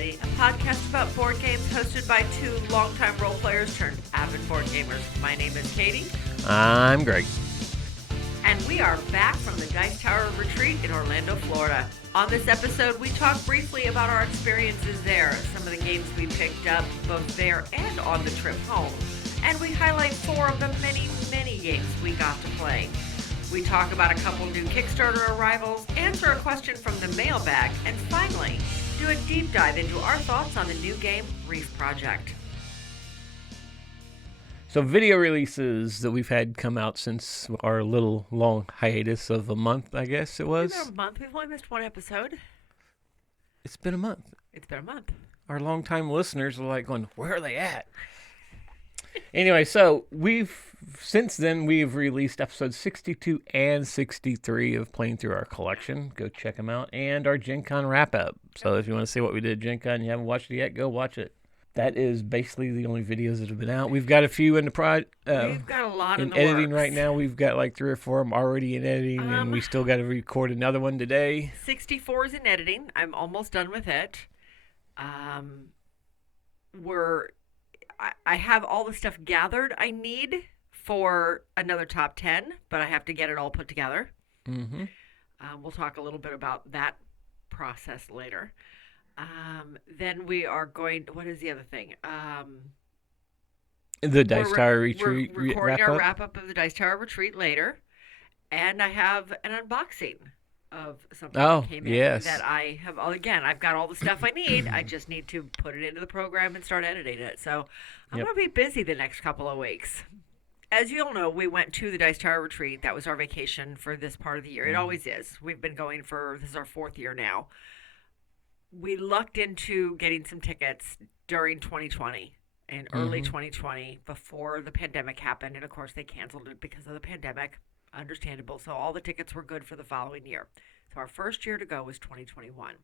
Society, a podcast about board games hosted by two longtime role players turned avid board gamers. My name is Katie. I'm Greg. And we are back from the Dice Tower Retreat in Orlando, Florida. On this episode, we talk briefly about our experiences there, some of the games we picked up both there and on the trip home. And we highlight 4 of the many games we got to play. We talk about a couple new Kickstarter arrivals, answer a question from the Mailbag, and finally, do a deep dive into our thoughts on the new game, Reef Project. So video releases that we've had come out since our little long hiatus of a month, I guess it was. It's been a month. We've only missed one episode. It's been a month. It's been a month. Our longtime listeners are like going, where are they at? Anyway, so since then we've released episodes 62 and 63 of Playing Through Our Collection. Go check them out. And our Gen Con wrap-up. So if you want to see what we did at Gen Con and you haven't watched it yet, go watch it. That is basically the only videos that have been out. We've got a few in the we've got a lot in the editing works right now. We've got like 3 or 4 of them already in editing, and we still got to record another one today. 64 is in editing. I'm almost done with it. I have all the stuff gathered I need for another top 10, but I have to get it all put together. Mm-hmm. We'll talk a little bit about that process later. Then we are going, what is the other thing? The Dice Tower Retreat We're recording wrap-up. our wrap-up of the Dice Tower Retreat later. And I have an unboxing of something that came in that I have. Again, I've got all the stuff I need. I just need to put it into the program and start editing it. So I'm going to be busy the next couple of weeks. As you all know, we went to the Dice Tower Retreat. That was our vacation for this part of the year. It always is. We've been going this is our 4th year now. We lucked into getting some tickets during 2020 and early 2020 before the pandemic happened. And, of course, they canceled it because of the pandemic. Understandable. So all the tickets were good for the following year. So our first year to go was 2021.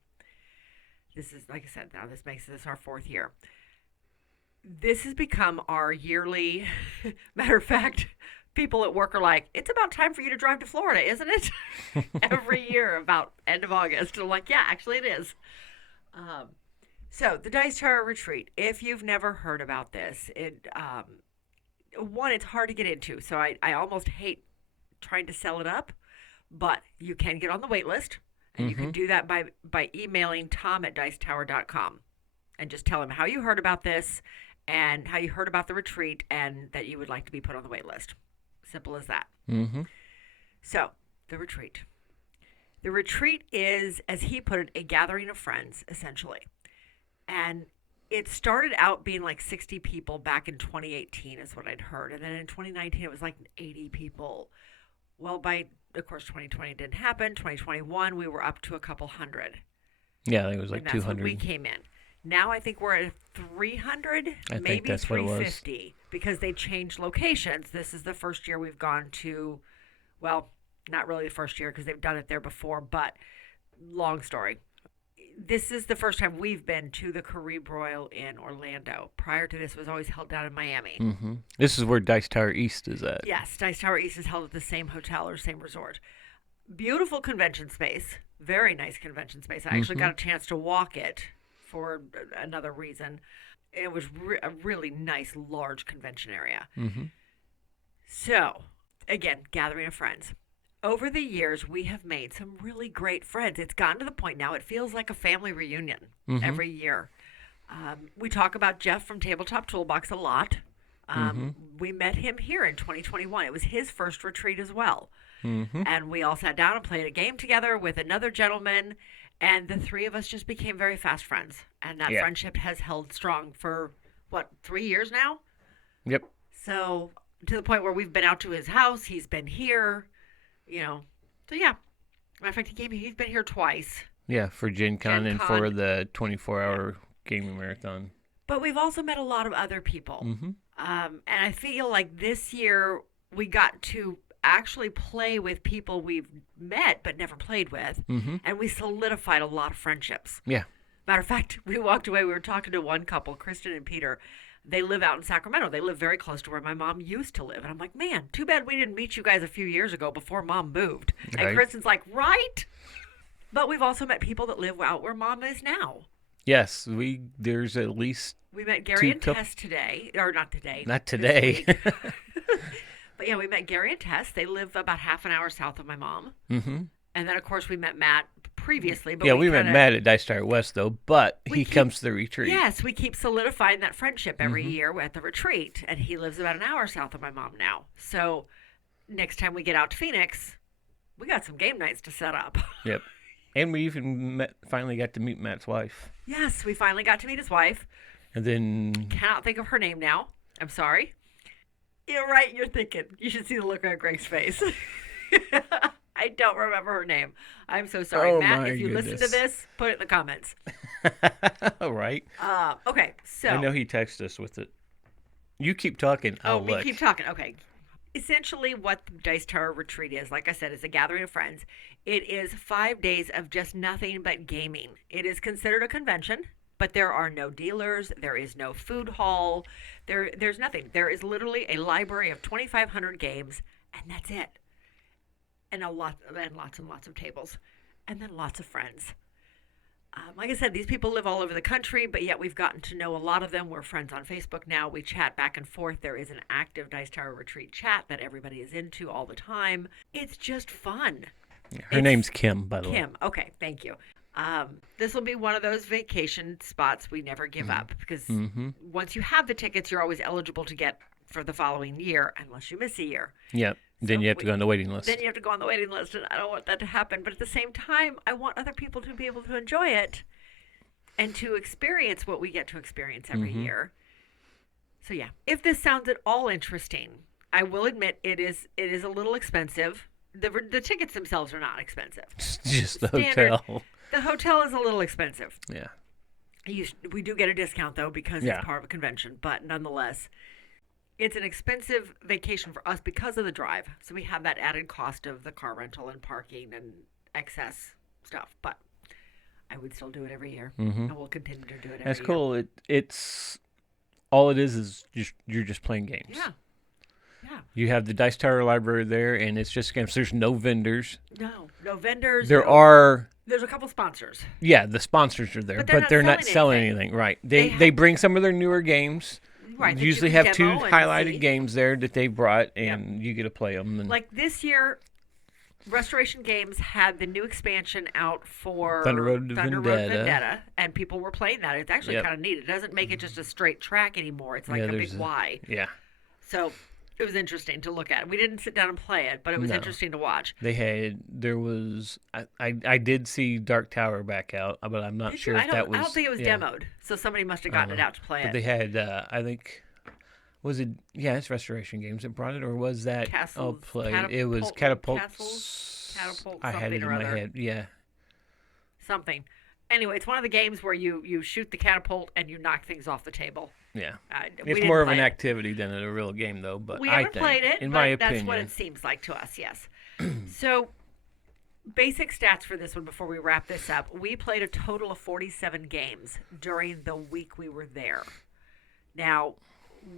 This is, like I said, now this makes this our 4th year. This has become our yearly, matter of fact, people at work are like, it's about time for you to drive to Florida, isn't it? Every year about end of August. I'm like, yeah, actually it is. So the Dice Tower Retreat, if you've never heard about this, it's hard to get into. So I almost hate trying to sell it up, but you can get on the wait list, and you can do that by emailing tom@dicetower.com and just tell him how you heard about this and how you heard about the retreat and that you would like to be put on the wait list. Simple as that. Mm-hmm. So the retreat. The retreat is, as he put it, a gathering of friends, essentially. And it started out being like 60 people back in 2018 is what I'd heard. And then in 2019, it was like 80 people. Well, of course, 2020 didn't happen. 2021, we were up to a couple hundred. Yeah, I think it was like and that's 200. When we came in. Now I think we're at 300, maybe that's 350, because they changed locations. This is the first year we've gone to, well, not really the first year because they've done it there before, but long story. This is the first time we've been to the Carib Royal in Orlando. Prior to this, it was always held down in Miami. Mm-hmm. This is where Dice Tower East is at. Yes, Dice Tower East is held at the same hotel or same resort. Beautiful convention space. Very nice convention space. I actually got a chance to walk it for another reason. It was a really nice, large convention area. Mm-hmm. So, again, gathering of friends. Over the years, we have made some really great friends. It's gotten to the point now, it feels like a family reunion every year. We talk about Jeff from Tabletop Toolbox a lot. We met him here in 2021. It was his first retreat as well. And we all sat down and played a game together with another gentleman, and the 3 of us just became very fast friends. And that friendship has held strong for, 3 years now? Yep. So, to the point where we've been out to his house, he's been here. So yeah. Matter of fact, he's been here twice. Yeah, for Gen Con and for the 24-hour gaming marathon. But we've also met a lot of other people. And I feel like this year we got to actually play with people we've met but never played with. And we solidified a lot of friendships. Yeah. Matter of fact, we walked away. We were talking to one couple, Kristen and Peter. They live out in Sacramento. They live very close to where my mom used to live. And I'm like, man, too bad we didn't meet you guys a few years ago before Mom moved. Right. And Kristen's like, right? But we've also met people that live out where Mom is now. Yes, there's at least we met Gary and Tess today, or not today. Not today. But yeah, we met Gary and Tess. They live about half an hour south of my mom. Mm-hmm. And then, of course, we met Matt previously. But yeah, we met Matt at Dice Tower West, though, but he comes to the retreat. Yes, we keep solidifying that friendship every year at the retreat, and he lives about an hour south of my mom now. So next time we get out to Phoenix, we got some game nights to set up. Yep. And we even finally got to meet Matt's wife. Yes, we finally got to meet his wife. And then... Cannot think of her name now. I'm sorry. You're right, you're thinking. You should see the look on Greg's face. I don't remember her name. I'm so sorry. Oh, Matt, if you listen to this, put it in the comments. All right. Okay, so... I know he texted us with it. You keep talking. I'll look. Keep talking. Okay. Essentially, what the Dice Tower Retreat is, like I said, is a gathering of friends. It is 5 days of just nothing but gaming. It is considered a convention, but there are no dealers. There is no food hall. There's nothing. There is literally a library of 2,500 games, and that's it. And lots and lots of tables, and then lots of friends. Like I said, these people live all over the country, but yet we've gotten to know a lot of them. We're friends on Facebook now. We chat back and forth. There is an active Dice Tower Retreat chat that everybody is into all the time. It's just fun. Her name's Kim, by the way. Kim. Okay, thank you. This will be one of those vacation spots we never give up, because once you have the tickets, you're always eligible to get for the following year, unless you miss a year. Yep. Then you have to go on the waiting list. Then you have to go on the waiting list, and I don't want that to happen. But at the same time, I want other people to be able to enjoy it and to experience what we get to experience every year. So yeah, if this sounds at all interesting, I will admit it is a little expensive. The tickets themselves are not expensive. Just the hotel. The hotel is a little expensive. Yeah. We do get a discount, though, because it's part of a convention. But nonetheless, it's an expensive vacation for us because of the drive. So we have that added cost of the car rental and parking and excess stuff. But I would still do it every year. And we'll continue to do it every year. That's cool. It's all it is you're just playing games. Yeah. Yeah. You have the Dice Tower library there, and it's just games. There's no vendors. No vendors. There's a couple sponsors. Yeah, the sponsors are there, but they're not selling anything. Right. They bring some of their newer games. Right. Usually have two highlighted games there that they brought, and you get to play them. And like this year, Restoration Games had the new expansion out for Thunder Road Vendetta, and people were playing that. It's actually kind of neat. It doesn't make it just a straight track anymore. It's like a big Y. Yeah. So it was interesting to look at. We didn't sit down and play it, but it was interesting to watch. I did see Dark Tower back out, but I'm not sure if that was... I don't think it was demoed, so somebody must have gotten it out to play it. But they had, I think... Was it... Yeah, it's Restoration Games that brought it, or was that... Castles, it was Catapult... Catapult I had it in my head, yeah. Something. Anyway, it's one of the games where you shoot the catapult and you knock things off the table. Yeah. It's more of an activity than a real game, though. But we haven't played it, in my opinion. That's what it seems like to us, yes. So, basic stats for this one before we wrap this up. We played a total of 47 games during the week we were there. Now,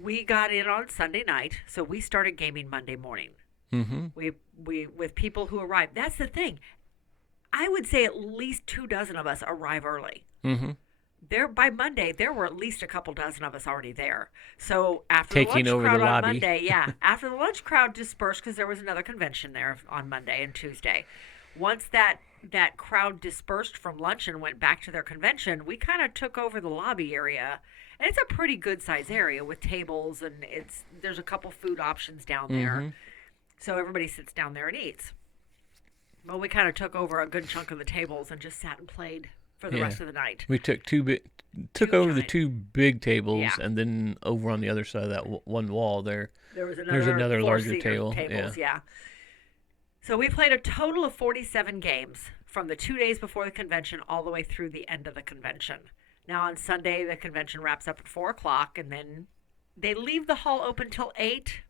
we got in on Sunday night, so we started gaming Monday morning. We with people who arrived. That's the thing. I would say at least 24 of us arrive early. There by Monday, there were at least a couple dozen of us already there. So after taking the lunch over crowd the on lobby. Monday, after the lunch crowd dispersed because there was another convention there on Monday and Tuesday. Once that crowd dispersed from lunch and went back to their convention, we kind of took over the lobby area, and it's a pretty good size area with tables, and there's a couple food options down there, so everybody sits down there and eats. Well, we kind of took over a good chunk of the tables and just sat and played for the rest of the night. We took the two big tables, and then over on the other side of that one wall there's another larger table. Tables, So we played a total of 47 games from the 2 days before the convention all the way through the end of the convention. Now on Sunday, the convention wraps up at 4 o'clock, and then they leave the hall open till 8.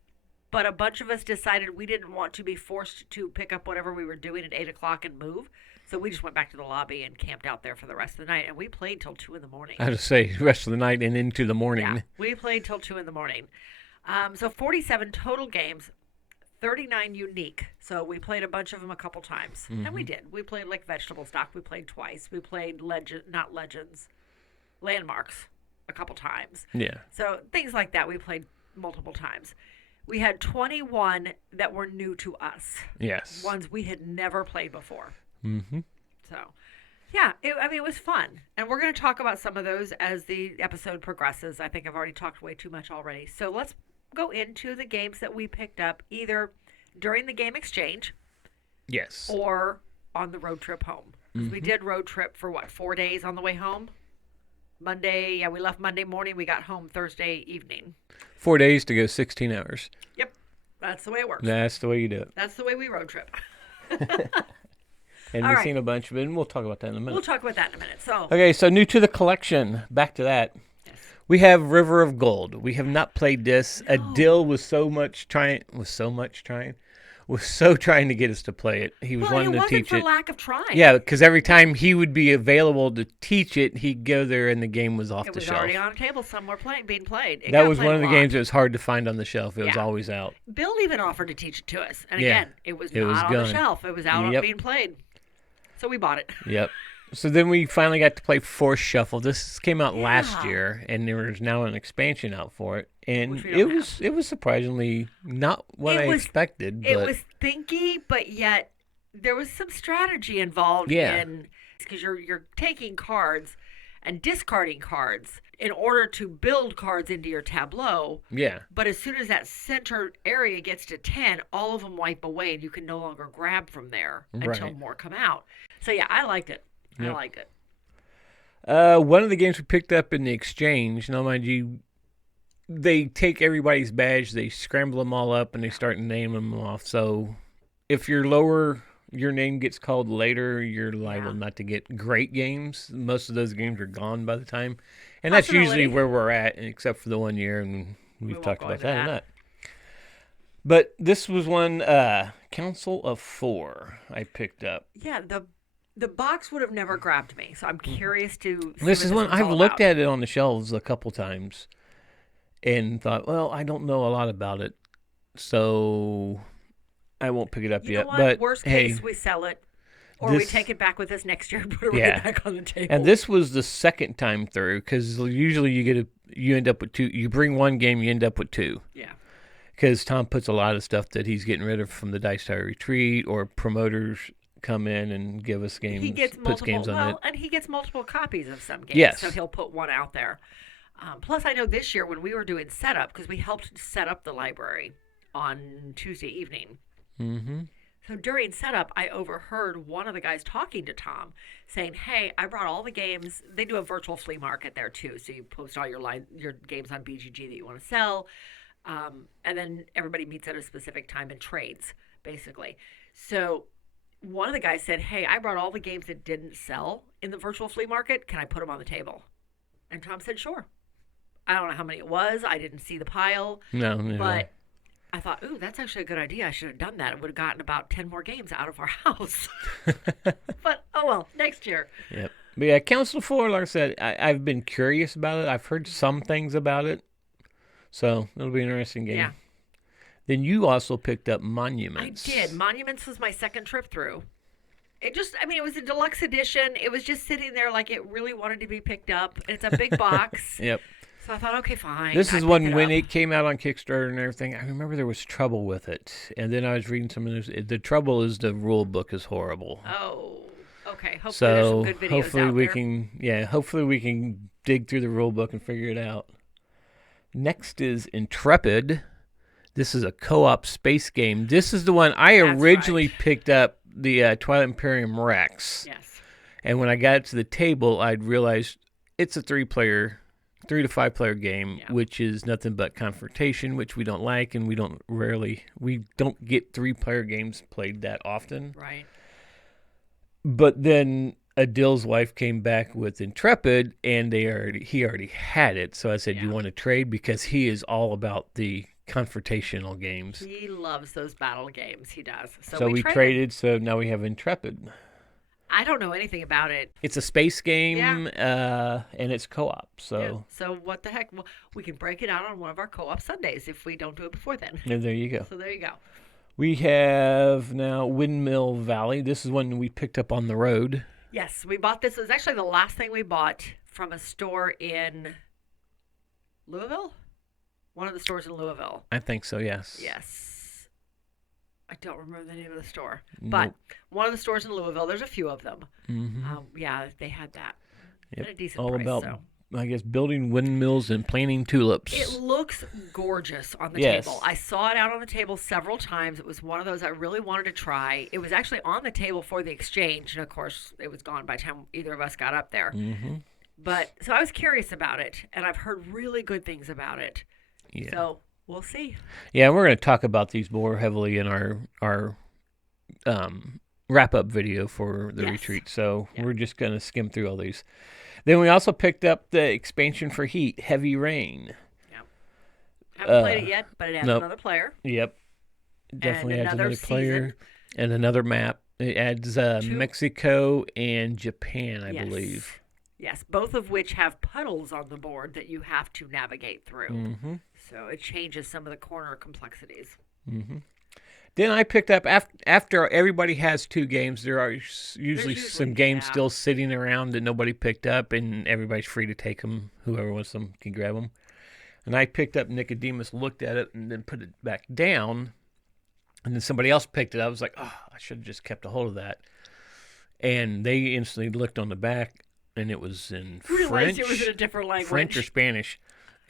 But a bunch of us decided we didn't want to be forced to pick up whatever we were doing at 8 o'clock and move. So we just went back to the lobby and camped out there for the rest of the night. And we played till 2 in the morning. I had to say, the rest of the night and into the morning. Yeah, we played till 2 in the morning. So 47 total games, 39 unique. So we played a bunch of them a couple times. And we did. We played like Vegetable Stock. We played twice. We played not Legends. landmarks a couple times. Yeah. So things like that we played multiple times. We had 21 that were new to us. Yes. Ones we had never played before. Mm-hmm. So, yeah, it was fun. And we're going to talk about some of those as the episode progresses. I think I've already talked way too much already. So let's go into the games that we picked up either during the game exchange. Yes. Or on the road trip home. Mm-hmm. We did road trip for 4 days on the way home? Monday, we left Monday morning. We got home Thursday evening. 4 days to go 16 hours. Yep. That's the way it works. That's the way you do it. That's the way we road trip. And we've seen a bunch of it, and we'll talk about that in a minute. We'll talk about that in a minute. Okay, so new to the collection. Back to that. Yes. We have River of Gold. We have not played this. No. Adil was so trying to get us to play it. He was wanting to teach it. It wasn't for lack of trying. Yeah, because every time he would be available to teach it, he'd go there and the game was off the shelf. It was already on a table somewhere being played. That was one of the games that was hard to find on the shelf. It was always out. Bill even offered to teach it to us. And again, it was not on the shelf. It was out being played. So we bought it. Yep. So then we finally got to play Force Shuffle. This came out last year, and there is now an expansion out for it. And it was surprisingly not what I expected. It was thinky, but yet there was some strategy involved in because you're taking cards and discarding cards in order to build cards into your tableau. Yeah. But as soon as that center area gets to 10, all of them wipe away, and you can no longer grab from there until more come out. So yeah, I liked it. Yep. I liked it. One of the games we picked up in the exchange, now mind you, they take everybody's badge, they scramble them all up, and they start naming them off. So if you're lower, your name gets called later, you're liable not to get great games. Most of those games are gone by the time. And that's usually where we're at, except for the 1 year, and we've talked about that and that. But this was one, Council of Four, I picked up. Yeah, the box would have never grabbed me, so I'm curious to see This is one I've looked at it on the shelves a couple times and thought, well, I don't know a lot about it, so I won't pick it up yet. But worst case, we sell it, or we take it back with us next year and put it right back on the table. And this was the second time through, because usually you end up with two. You bring one game, you end up with two. Yeah. Because Tom puts a lot of stuff that he's getting rid of from the Dice Tower Retreat, or promoters come in and give us games. He gets puts games on it. And he gets multiple copies of some games. Yes. So he'll put one out there. Plus, I know this year when we were doing setup, because we helped set up the library on Tuesday evening. Mm-hmm. So during setup, I overheard one of the guys talking to Tom, saying, "Hey, I brought all the games." They do a virtual flea market there too, so you post all your games on BGG that you want to sell, and then everybody meets at a specific time and trades, basically. So one of the guys said, "Hey, I brought all the games that didn't sell in the virtual flea market. Can I put them on the table?" And Tom said, "Sure." I don't know how many it was. I didn't see the pile. No. But I thought, ooh, that's actually a good idea. I should have done that. I would have gotten about 10 more games out of our house. But, oh well, next year. Yep. But yeah, Council 4, like I said, I've been curious about it. I've heard some things about it. So it'll be an interesting game. Yeah. Then you also picked up Monuments. I did. Monuments was my second trip through. It was a deluxe edition. It was just sitting there like it really wanted to be picked up. It's a big box. Yep. So I thought, okay, fine. This is one when it came out on Kickstarter and everything. I remember there was trouble with it, and then I was reading some of this. The trouble is the rule book is horrible. Oh, okay. Hopefully there's some good videos hopefully we can dig through the rule book and figure it out. Next is Intrepid. This is a co-op space game. This is the one I originally picked up, the Twilight Imperium Rex. Yes. And when I got to the table, I'd realized it's a 3 to 5 player game, which is nothing but confrontation, which we don't like, and we don't get 3 player games played that often. Right. But then Adil's wife came back with Intrepid, and he already had it. So I said, "You want to trade?" Because he is all about the confrontational games. He loves those battle games. He does. So we traded. So now we have Intrepid. I don't know anything about it. It's a space game, and it's co-op. So So what the heck? Well, we can break it out on one of our co-op Sundays if we don't do it before then. And there you go. So there you go. We have now Windmill Valley. This is one we picked up on the road. Yes, we bought this. It was actually the last thing we bought from a store in Louisville. One of the stores in Louisville. I think so, yes. Yes. I don't remember the name of the store. Nope. But one of the stores in Louisville, there's a few of them. Mm-hmm. Yeah, they had that. Yep. At a decent all price. About, so. I guess, building windmills and planting tulips. It looks gorgeous on the table. I saw it out on the table several times. It was one of those I really wanted to try. It was actually on the table for the exchange. And, of course, it was gone by the time either of us got up there. Mm-hmm. But so I was curious about it, and I've heard really good things about it. Yeah. So we'll see. Yeah, we're going to talk about these more heavily in our wrap-up video for the retreat. So we're just going to skim through all these. Then we also picked up the expansion for Heat, Heavy Rain. Yep. Haven't played it yet, but it adds another player. Yep. Definitely adds another season. Player and another map. It adds Mexico and Japan, I believe. Yes, both of which have puddles on the board that you have to navigate through. Mm-hmm. So it changes some of the corner complexities. Mm-hmm. Then I picked up, after everybody has 2 games, there are usually some games still sitting around that nobody picked up, and everybody's free to take them. Whoever wants them can grab them. And I picked up Nicodemus, looked at it, and then put it back down. And then somebody else picked it up. I was like, oh, I should have just kept a hold of that. And they instantly looked on the back, and it was in French. It was in a different language. French or Spanish.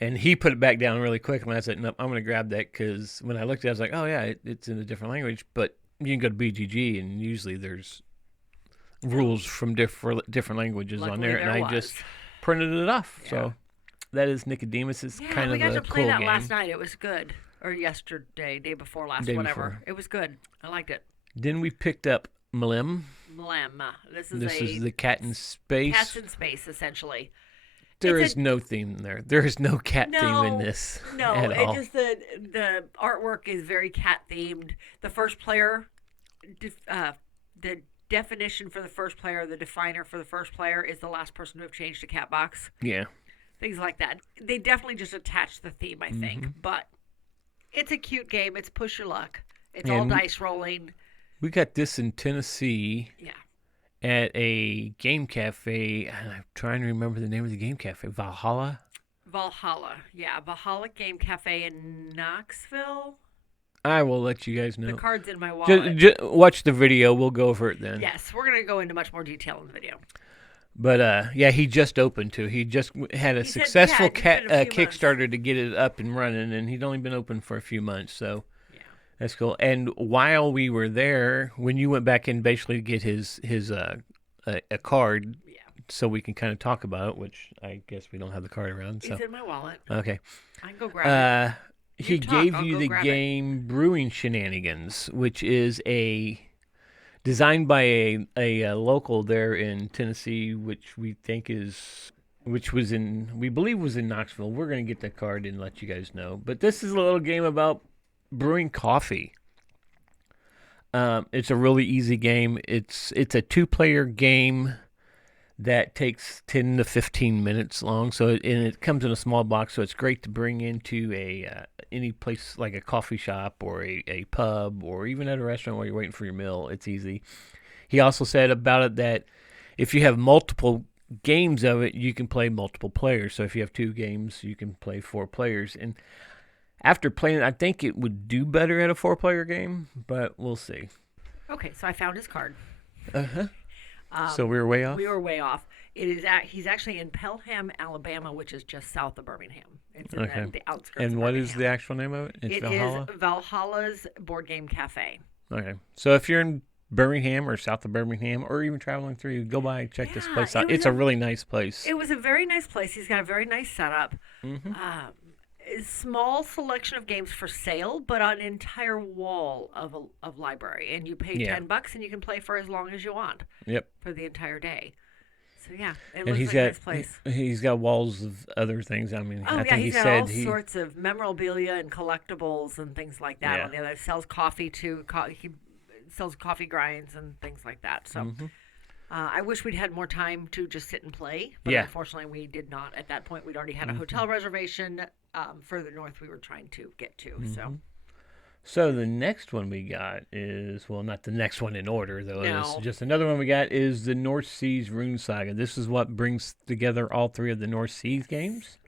And he put it back down really quick, and I said, nope, I'm going to grab that, because when I looked at it, I was like, oh, yeah, it's in a different language. But you can go to BGG, and usually there's rules from different languages on there, and I just printed it off. Yeah. So that is Nicodemus's kind of a cool game. We got to play that last night. It was good. Or yesterday, day before last, whatever. It was good. I liked it. Then we picked up Mlem. This is the cat in space. Cats in space, essentially. There is no theme there. There is no cat theme in this. No, at all. Just the artwork is very cat themed. The first player, the definition for the first player, the definer for the first player is the last person to have changed a cat box. Yeah. Things like that. They definitely just attach the theme, I think. But it's a cute game. It's push your luck. It's all dice rolling. We got this in Tennessee. Yeah. At a game cafe, and I'm trying to remember the name of the game cafe. Valhalla, yeah. Valhalla Game Cafe in Knoxville. I will let you guys know. The card's in my wallet. Just watch the video. We'll go over it then. Yes, we're going to go into much more detail in the video. But, yeah, he just opened, too. He just had a successful Kickstarter to get it up and running, and he'd only been open for a few months, so... That's cool. And while we were there, when you went back in basically to get his a card, so we can kind of talk about it, which I guess we don't have the card around. So. It's in my wallet. Okay. I can go grab it. He gave you the game Brewing Shenanigans, which is designed by a local there in Tennessee, which we believe was in Knoxville. We're going to get that card and let you guys know. But this is a little game about brewing coffee. It's a really easy game. It's a 2-player game that takes 10 to 15 minutes long. So it comes in a small box, so it's great to bring into any place like a coffee shop or a pub or even at a restaurant while you're waiting for your meal. It's easy. He also said about it that if you have multiple games of it, you can play multiple players. So if you have 2 games, you can play 4 players. And after playing it, I think it would do better at a 4-player game, but we'll see. Okay, so I found his card. So we were way off? We were way off. He's actually in Pelham, Alabama, which is just south of Birmingham. It's in the outskirts of Birmingham. And what is the actual name of it? It's Valhalla? Is Valhalla's Board Game Cafe. Okay. So if you're in Birmingham or south of Birmingham or even traveling through, go by and check this place out. It's a really nice place. It was a very nice place. He's got a very nice setup. Mm-hmm. Small selection of games for sale, but an entire wall of library, and you pay $10 and you can play for as long as you want. Yep. For the entire day. So yeah, it looks like a nice place. He's got walls of other things. I mean, I think he's got all sorts of memorabilia and collectibles and things like that. Yeah. On the other, sells coffee too. He sells coffee grinds and things like that. So. Mm-hmm. I wish we'd had more time to just sit and play, but unfortunately we did not. At that point, we'd already had a hotel reservation further north we were trying to get to. Mm-hmm. So the next one we got is, well, not the next one in order, though. No. It's just another one we got is the North Seas Rune Saga. This is what brings together all three of the North Seas games.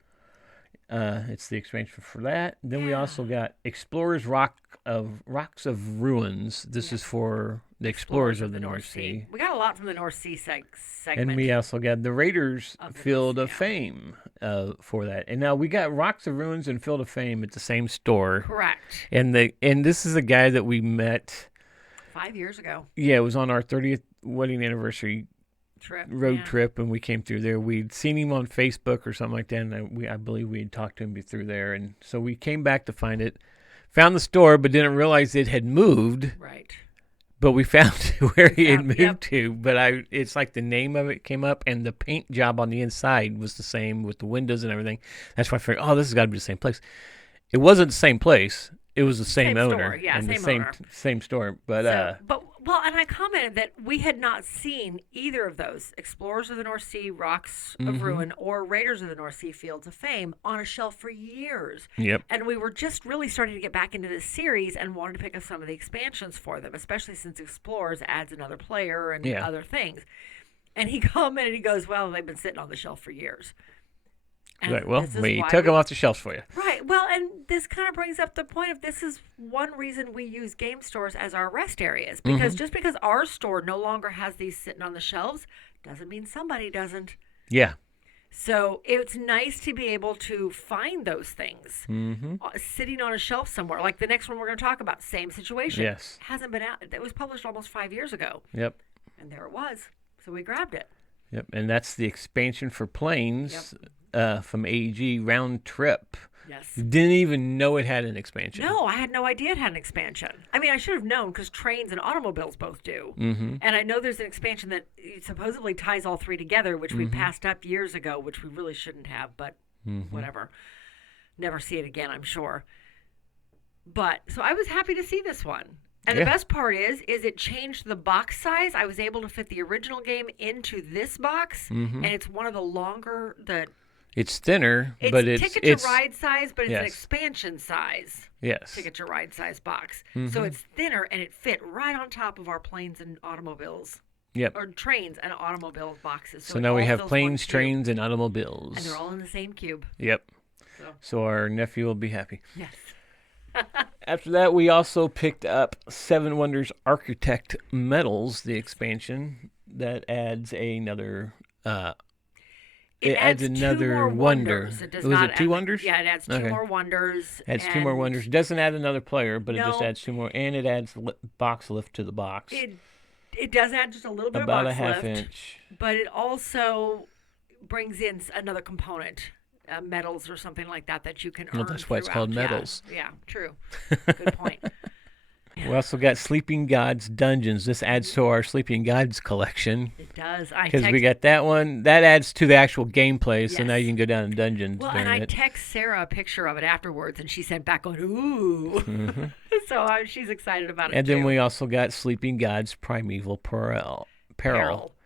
It's the expansion for that. Then we also got Explorers Rocks of Ruins. This is for the Explorers of the North Sea. We got a lot from the North Sea segment. And we also got the Raiders Field of Fame for that. And now we got Rocks of Ruins and Field of Fame at the same store. Correct. And this is a guy that we met 5 years ago. Yeah, it was on our 30th wedding anniversary road trip, and we came through there. We'd seen him on Facebook or something like that, and I believe we had talked to him through there. And so we came back to find the store, but didn't realize it had moved. Right. But we found where he had moved to. But it's like the name of it came up, and the paint job on the inside was the same with the windows and everything. That's why I figured, this has got to be the same place. It wasn't the same place. It was the same owner. Store. Yeah, and same owner. Same store. But and I commented that we had not seen either of those, Explorers of the North Sea, Rocks of Ruin, or Raiders of the North Sea, Fields of Fame, on a shelf for years. Yep. And we were just really starting to get back into this series and wanted to pick up some of the expansions for them, especially since Explorers adds another player and other things. And he commented, he goes, well, they've been sitting on the shelf for years. Right, well, we took them off the shelves for you. Right. Well, and this kind of brings up the point of this is one reason we use game stores as our rest areas. Because just because our store no longer has these sitting on the shelves doesn't mean somebody doesn't. Yeah. So it's nice to be able to find those things sitting on a shelf somewhere. Like the next one we're going to talk about, same situation. Yes. Hasn't been out. It was published almost 5 years ago. Yep. And there it was. So we grabbed it. Yep. And that's the expansion for planes. From AEG, Round Trip. Yes. Didn't even know it had an expansion. No, I had no idea it had an expansion. I mean, I should have known because trains and automobiles both do. Mm-hmm. And I know there's an expansion that supposedly ties all three together, which we passed up years ago, which we really shouldn't have, but whatever. Never see it again, I'm sure. But, so I was happy to see this one. And the best part is it changed the box size. I was able to fit the original game into this box, and it's one of the longer, It's thinner, but it's Ticket to Ride size, but it's an expansion size. Yes. Ticket to Ride size box. So it's thinner, and it fit right on top of our planes and automobiles. Yep. Or trains and automobile boxes. So now we have planes, trains, and automobiles. And they're all in the same cube. Yep. So our nephew will be happy. Yes. After that, we also picked up Seven Wonders Architect Metals, the expansion that adds another. It adds another wonder. Was it two wonders? Yeah, it adds two more wonders. Adds two more wonders. Doesn't add another player, but it just adds two more, and it adds box lift to the box. It does add just a little bit about of box a half lift, inch, but it also brings in another component. Metals or something like that you can earn. Well, that's why it's called metals. Yeah, true. Good point. We also got Sleeping Gods Dungeons. This adds to our Sleeping Gods collection. It does. Because we got that one. That adds to the actual gameplay, so now you can go down in dungeons. Well, and I text Sarah a picture of it afterwards, and she sent back going, ooh. So she's excited about it, and then we also got Sleeping Gods Primeval Peril.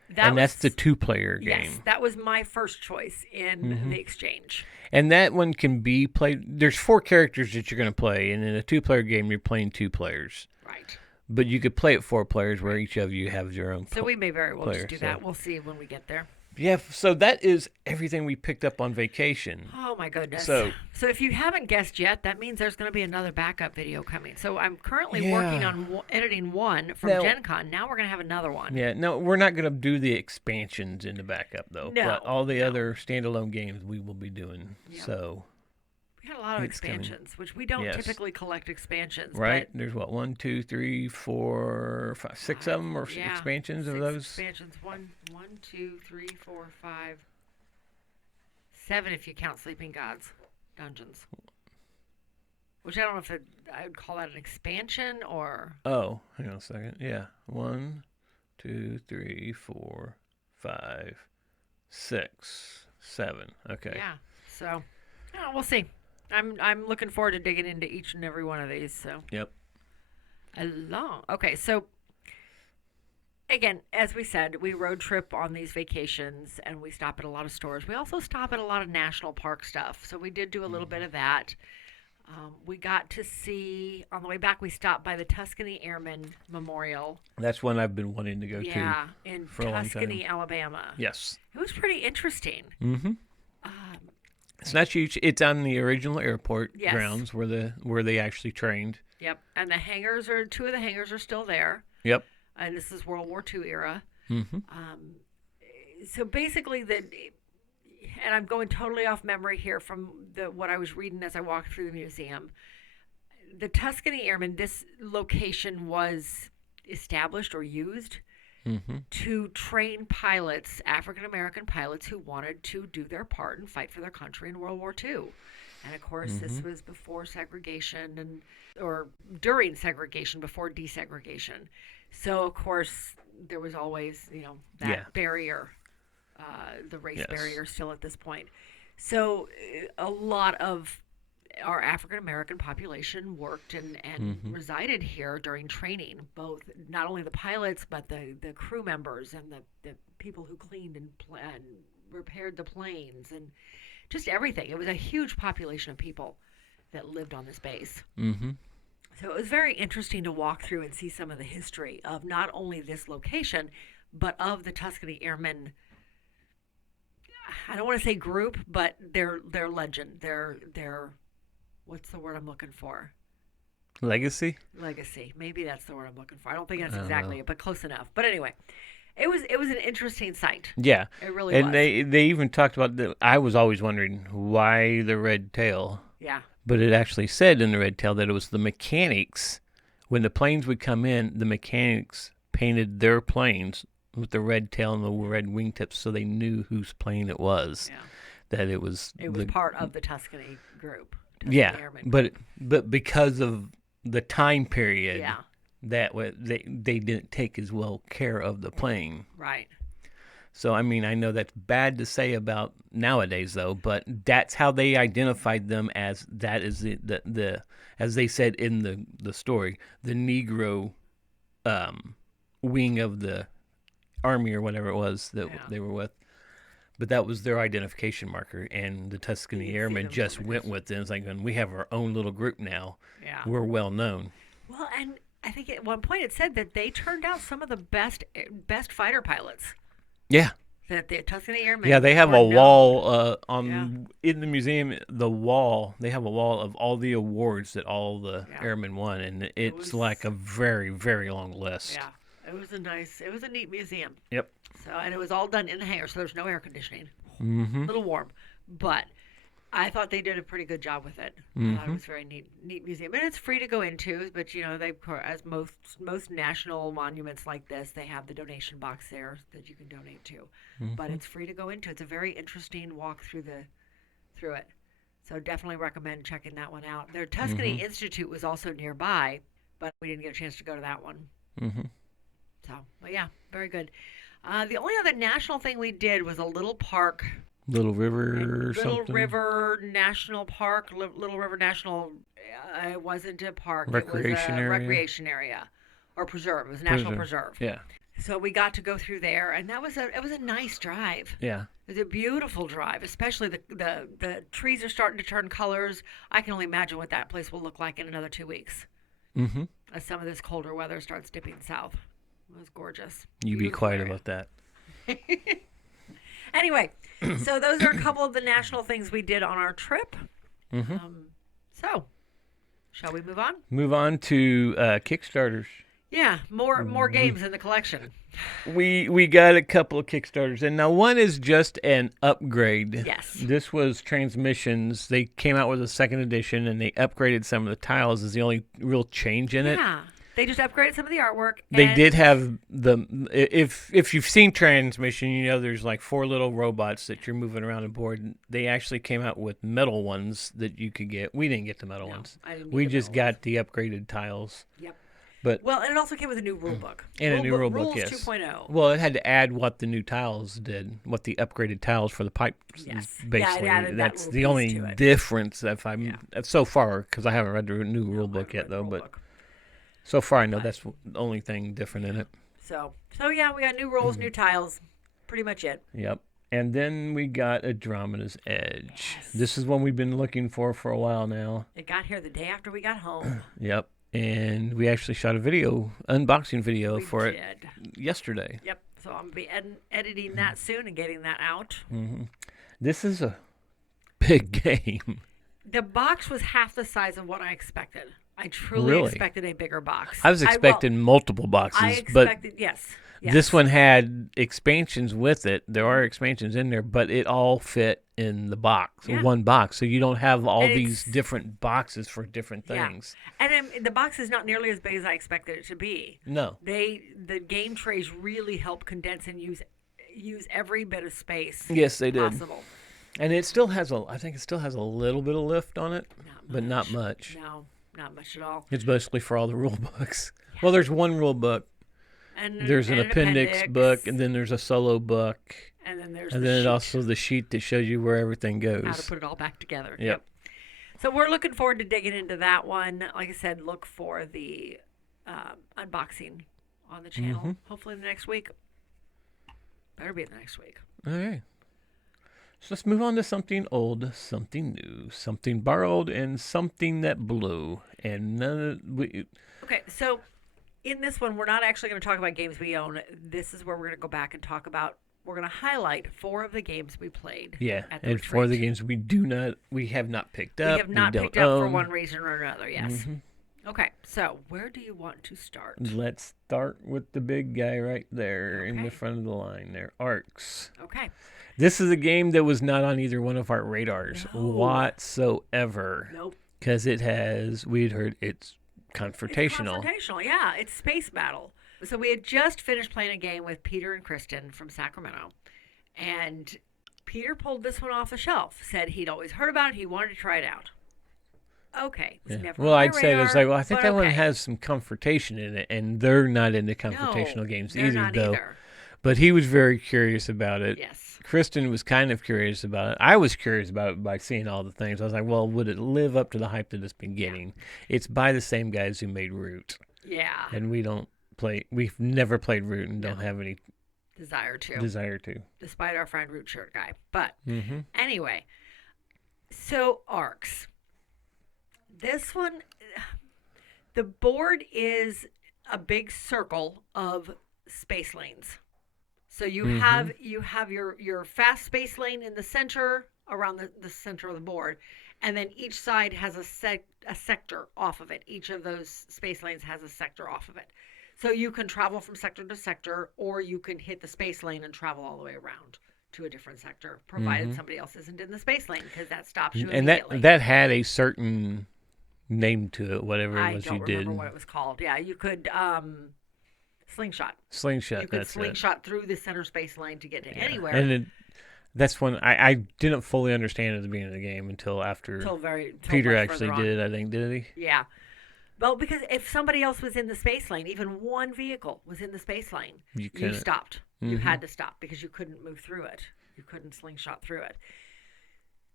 That's the two-player game. Yes, that was my first choice in the exchange. And that one can be played. There's 4 characters that you're going to play, and in a two-player game, you're playing 2 players. Right. But you could play it 4 players, where each of you have your own. So we may very well just do that. We'll see when we get there. Yeah, so that is everything we picked up on vacation. Oh, my goodness. So if you haven't guessed yet, that means there's going to be another backup video coming. So I'm currently working on editing one from Gen Con. Now we're going to have another one. Yeah, no, we're not going to do the expansions in the backup, though. No. But all the other standalone games we will be doing. Yep. So we had a lot of expansions, which we don't typically collect expansions. Right. There's 1, 2, 3, 4, 5, 6 of them or expansions of those. Expansions. 1, 2, 3, 4, 5, 7 if you count Sleeping Gods Dungeons. Which I don't know if I would call that an expansion or. Oh, hang on a second. Yeah. 1, 2, 3, 4, 5, 6, 7. Okay. Yeah. So, we'll see. I'm looking forward to digging into each and every one of these. So. Yep. Okay, so again, as we said, we road trip on these vacations and we stop at a lot of stores. We also stop at a lot of national park stuff. So we did do a little bit of that. We got to see, on the way back, we stopped by the Tuscany Airmen Memorial. That's one I've been wanting to go to. Yeah, in Tuscany, Alabama. Yes. It was pretty interesting. Mm-hmm. It's not huge. It's on the original airport Yes. grounds where they actually trained. Yep, and two of the hangars are still there. Yep. And this is World War II era. Mm-hmm. So basically, and I'm going totally off memory here from what I was reading as I walked through the museum. The Tuscany Airmen, this location was established or used to train pilots, African-American pilots who wanted to do their part and fight for their country in World War II. And of course, this was before segregation or during segregation, before desegregation. So of course, there was always, that barrier, the race barrier still at this point. So a lot of our African American population worked and resided here during training, both not only the pilots but the crew members and the people who cleaned and repaired the planes and just everything. It was a huge population of people that lived on this base. Mm-hmm. So it was very interesting to walk through and see some of the history of not only this location, but of the Tuscany Airmen. I don't want to say group, but their legend, their what's the word I'm looking for? Legacy. Maybe that's the word I'm looking for. I don't think that's exactly it, but close enough. But anyway, it was an interesting sight. Yeah, it really was. And they even talked about I was always wondering why the red tail. Yeah. But it actually said in the red tail that it was the mechanics. When the planes would come in, the mechanics painted their planes with the red tail and the red wingtips, so they knew whose plane it was. Yeah. That it was. It was part of the Tuscany group. Tuscany Airmen group. But because of the time period, that they didn't take as well care of the plane. Right. So, I mean, I know that's bad to say about nowadays, though, but that's how they identified them as that is the as they said in the story, the Negro wing of the Army or whatever it was that they were with. But that was their identification marker, and the Tuscany Airmen just went with it. It's like, we have our own little group now. Yeah. We're well known. Well, and I think at one point it said that they turned out some of the best fighter pilots. Yeah. That the Tuscany Airmen. Yeah, they have a wall in the museum. The wall, they have a wall of all the awards that all the airmen won, and it's like a very, very long list. Yeah, it was a neat museum. Yep. So, and it was all done in the hangar, so there's no air conditioning. Mm-hmm. A little warm, but I thought they did a pretty good job with it. Mm-hmm. I thought it was a very neat museum, and it's free to go into. But they, as most national monuments like this, they have the donation box there that you can donate to. Mm-hmm. But it's free to go into. It's a very interesting walk through it. So definitely recommend checking that one out. Their Tuscany Institute was also nearby, but we didn't get a chance to go to that one. Mm-hmm. So, but yeah, very good. The only other national thing we did was a little park. Little River or something? Little River National Park. Little River National, it wasn't a park. Recreation it was a area? Recreation area. Or preserve. It was a national preserve. Yeah. So we got to go through there, and it was a nice drive. Yeah. It was a beautiful drive, especially the trees are starting to turn colors. I can only imagine what that place will look like in another 2 weeks. Mm-hmm. As some of this colder weather starts dipping south. It was gorgeous. You be quiet about that. Anyway, so those are a couple of the national things we did on our trip. Mm-hmm. So, shall we move on? Move on to Kickstarters. Yeah, more games in the collection. We got a couple of Kickstarters, and now one is just an upgrade. Yes. This was Transmissions. They came out with a second edition, and they upgraded some of the tiles. Is the only real change in it. Yeah. They just upgraded some of the artwork. They did have if you've seen Transmission, there's like 4 little robots that you're moving around the board. They actually came out with metal ones that you could get. We didn't get the metal ones. We just got the upgraded tiles. Yep. But and it also came with a new rule book. And a new rule book, Rules yes. 2.0. Well, it had to add what the new tiles did, what the upgraded tiles for the pipes. Yes. Basically, that's the only difference so far, because I haven't read the new rule book yet, though. But so far, I know that's the only thing different in it. So yeah, we got new rules, new tiles. Pretty much it. Yep. And then we got Andromeda's Edge. Yes. This is one we've been looking for a while now. It got here the day after we got home. Yep. And we actually shot a unboxing video for it yesterday. Yep. So I'm going to be editing that soon and getting that out. Mm-hmm. This is a big game. The box was half the size of what I expected. I truly expected a bigger box. I was expecting multiple boxes. I expected, yes. This one had expansions with it. There are expansions in there, but it all fit in the box, one box. So you don't have all these different boxes for different things. Yeah. And the box is not nearly as big as I expected it to be. No. The game trays really help condense and use every bit of space. Yes, they did. Possible. And it still has I think it still has a little bit of lift on it, but not much. No, not much at all. It's basically for all the rule books. Yeah. Well, there's one rule book. And there's an appendix book, and then there's a solo book. And then there's also the sheet that shows you where everything goes. How to put it all back together. Yep. So we're looking forward to digging into that one. Like I said, look for the unboxing on the channel. Mm-hmm. Hopefully the next week. Better be the next week. All right. So let's move on to something old, something new, something borrowed, and something that blew. And Okay, so in this one, we're not actually going to talk about games we own. This is where we're going to go back and talk about. We're going to highlight 4 of the games we played. Yeah, at the and retreat. 4 of the games we have not picked up. We have not picked up for one reason or another. Yes. Mm-hmm. Okay, so where do you want to start? Let's start with the big guy right there in the front of the line there, Arcs. Okay. This is a game that was not on either one of our radars whatsoever. Nope. Because we had heard it's confrontational. It's confrontational, yeah. It's space battle. So we had just finished playing a game with Peter and Kristen from Sacramento. And Peter pulled this one off the shelf. Said he'd always heard about it. He wanted to try it out. Okay. Well, I'd say it's like, well, I think that one has some confrontation in it. And they're not into confrontational games either, though. But he was very curious about it. Yes. Kristen was kind of curious about it. I was curious about it by seeing all the things. I was like, well, would it live up to the hype that it's been getting? Yeah. It's by the same guys who made Root. Yeah. And we've never played Root and don't have any desire to. Despite our friend Root Shirt Guy. But anyway, so Arcs. This one, the board is a big circle of space lanes. So you have your fast space lane in the center, around the center of the board, and then each side has a sector off of it. Each of those space lanes has a sector off of it. So you can travel from sector to sector, or you can hit the space lane and travel all the way around to a different sector, provided somebody else isn't in the space lane, because that stops you immediately. And that had a certain name to it, whatever it was you did. I don't remember what it was called. Yeah, you could... Slingshot. You could slingshot through the center space lane to get to anywhere. And that's when I didn't fully understand it at the beginning of the game until Peter actually did it, I think, did he? Yeah. Well, because if somebody else was in the space lane, even one vehicle was in the space lane, you stopped. You had to stop because you couldn't move through it. You couldn't slingshot through it.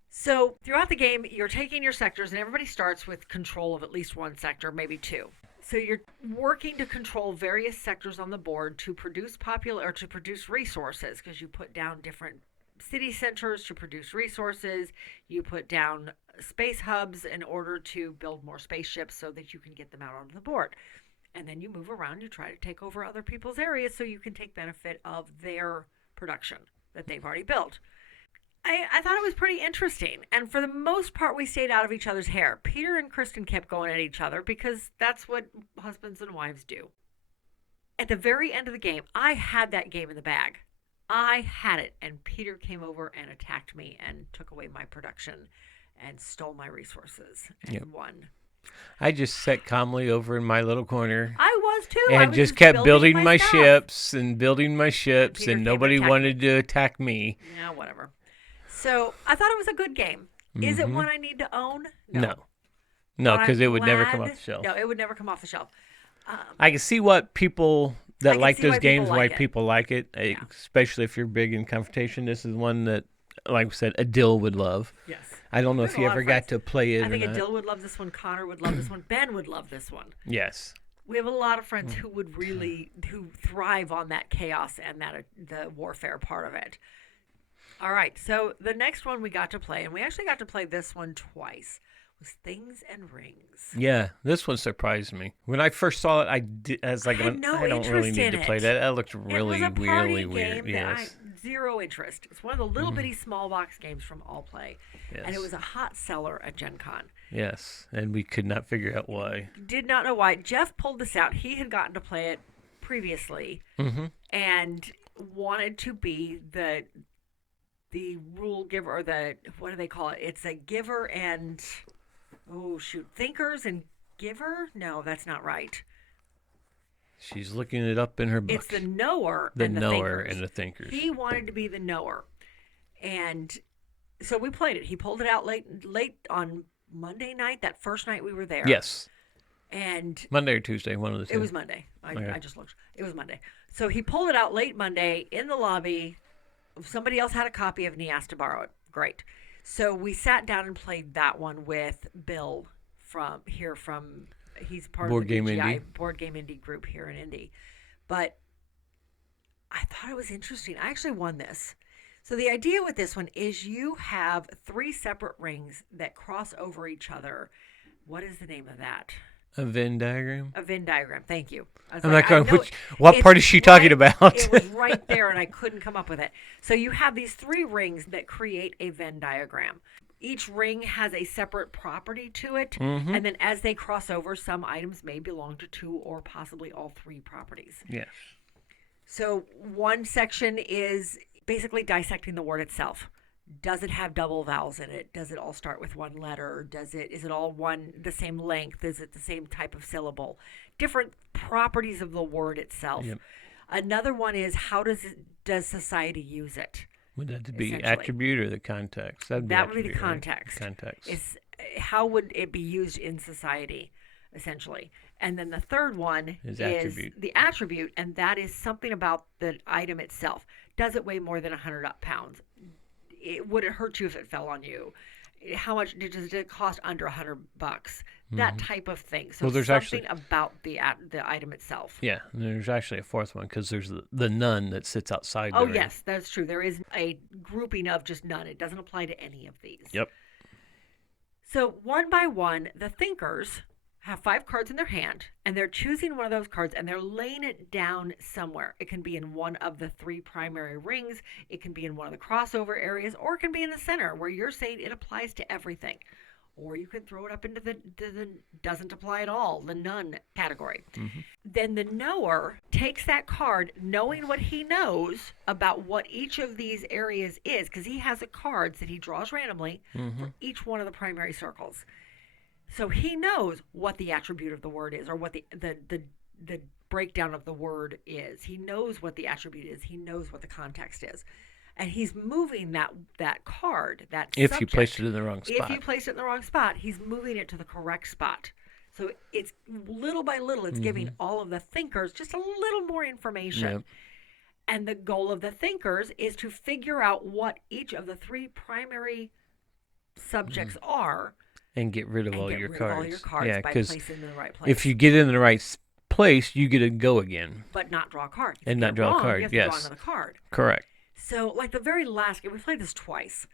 So throughout the game, you're taking your sectors, and everybody starts with control of at least one sector, maybe 2. So you're working to control various sectors on the board to produce resources, because you put down different city centers to produce resources. You put down space hubs in order to build more spaceships so that you can get them out onto the board. And then you move around, you try to take over other people's areas so you can take benefit of their production that they've already built. I thought it was pretty interesting. And for the most part, we stayed out of each other's hair. Peter and Kristen kept going at each other because that's what husbands and wives do. At the very end of the game, I had that game in the bag. I had it. And Peter came over and attacked me and took away my production and stole my resources and won. I just sat calmly over in my little corner. I was too. And just kept building my ships, and nobody wanted to attack me. Yeah, whatever. So I thought it was a good game. Is it one I need to own? No, because it would never come off the shelf. No, it would never come off the shelf. I can see what people that like those games, why people like it, especially if you're big in confrontation. This is one that, like we said, Adil would love. Yes. I don't know if he ever got to play it. I think Adil would love this one. Connor would love this one. Ben would love this one. Yes. We have a lot of friends who thrive on that chaos and the warfare part of it. All right, so the next one we got to play, and we actually got to play this one twice, was Things and Rings. Yeah, this one surprised me. When I first saw it, I was like, I don't really need to play that. That looked really, really weird. Yes. Zero interest. It's one of the little bitty small box games from All Play. Yes. And it was a hot seller at Gen Con. Yes, and we could not figure out why. Did not know why. Jeff pulled this out. He had gotten to play it previously and wanted to be the rule giver, or what do they call it? It's a giver and, thinkers and giver? No, that's not right. She's looking it up in her book. It's the knower and the thinkers. He wanted to be the knower. And so we played it. He pulled it out late on Monday night, that first night we were there. Yes. And Monday or Tuesday, one of the two. It was Monday. I just looked. It was Monday. So he pulled it out late Monday in the lobby. Somebody else had a copy of it and he asked to borrow it. Great. So we sat down and played that one with Bill he's part Board of the Game BGI Indie. Board Game Indie group here in Indy. But I thought it was interesting. I actually won this. So the idea with this one is you have 3 separate rings that cross over each other. What is the name of that? A Venn diagram? A Venn diagram. Thank you. I'm not going, what part is she talking about? It was right there, and I couldn't come up with it. So you have these 3 rings that create a Venn diagram. Each ring has a separate property to it, and then as they cross over, some items may belong to 2 or possibly all 3 properties. Yeah. So one section is basically dissecting the word itself. Does it have double vowels in it? Does it all start with one letter? Is it all the same length? Is it the same type of syllable? Different properties of the word itself. Yep. Another one is how does society use it? Would that be attribute or the context? That would be the context. Right? Context. How would it be used in society, essentially? And then the third one is the attribute, and that is something about the item itself. Does it weigh more than 100 pounds? Would it hurt you if it fell on you? How much does it cost? Under $100? That type of thing. So there's something about the item itself. Yeah, and there's actually a fourth one because there's the none that sits outside. Oh, yes, that's true. There is a grouping of just none. It doesn't apply to any of these. Yep. So one by one, the thinkers have 5 cards in their hand, and they're choosing one of those cards, and they're laying it down somewhere. It can be in one of the 3 primary rings. It can be in one of the crossover areas, or it can be in the center where you're saying it applies to everything. Or you can throw it up into the doesn't apply at all, the none category. Then the knower takes that card, knowing what he knows about what each of these areas is, because he has a cards that he draws randomly for each one of the primary circles. So he knows what the attribute of the word is, or what the breakdown of the word is. He knows what the attribute is. He knows what the context is. And he's moving that card, that if subject. You placed it in the wrong spot. If you placed it in the wrong spot, he's moving it to the correct spot. So it's little by little, it's giving all of the thinkers just a little more information. Yep. And the goal of the thinkers is to figure out what each of the 3 primary subjects are. And get rid of all your cards. Yeah, by placing them in the right place. If you get in the right place, you get to go again. But not draw a card. And not draw a card, you have to draw another card. Correct. So, like the very last game, we played this twice.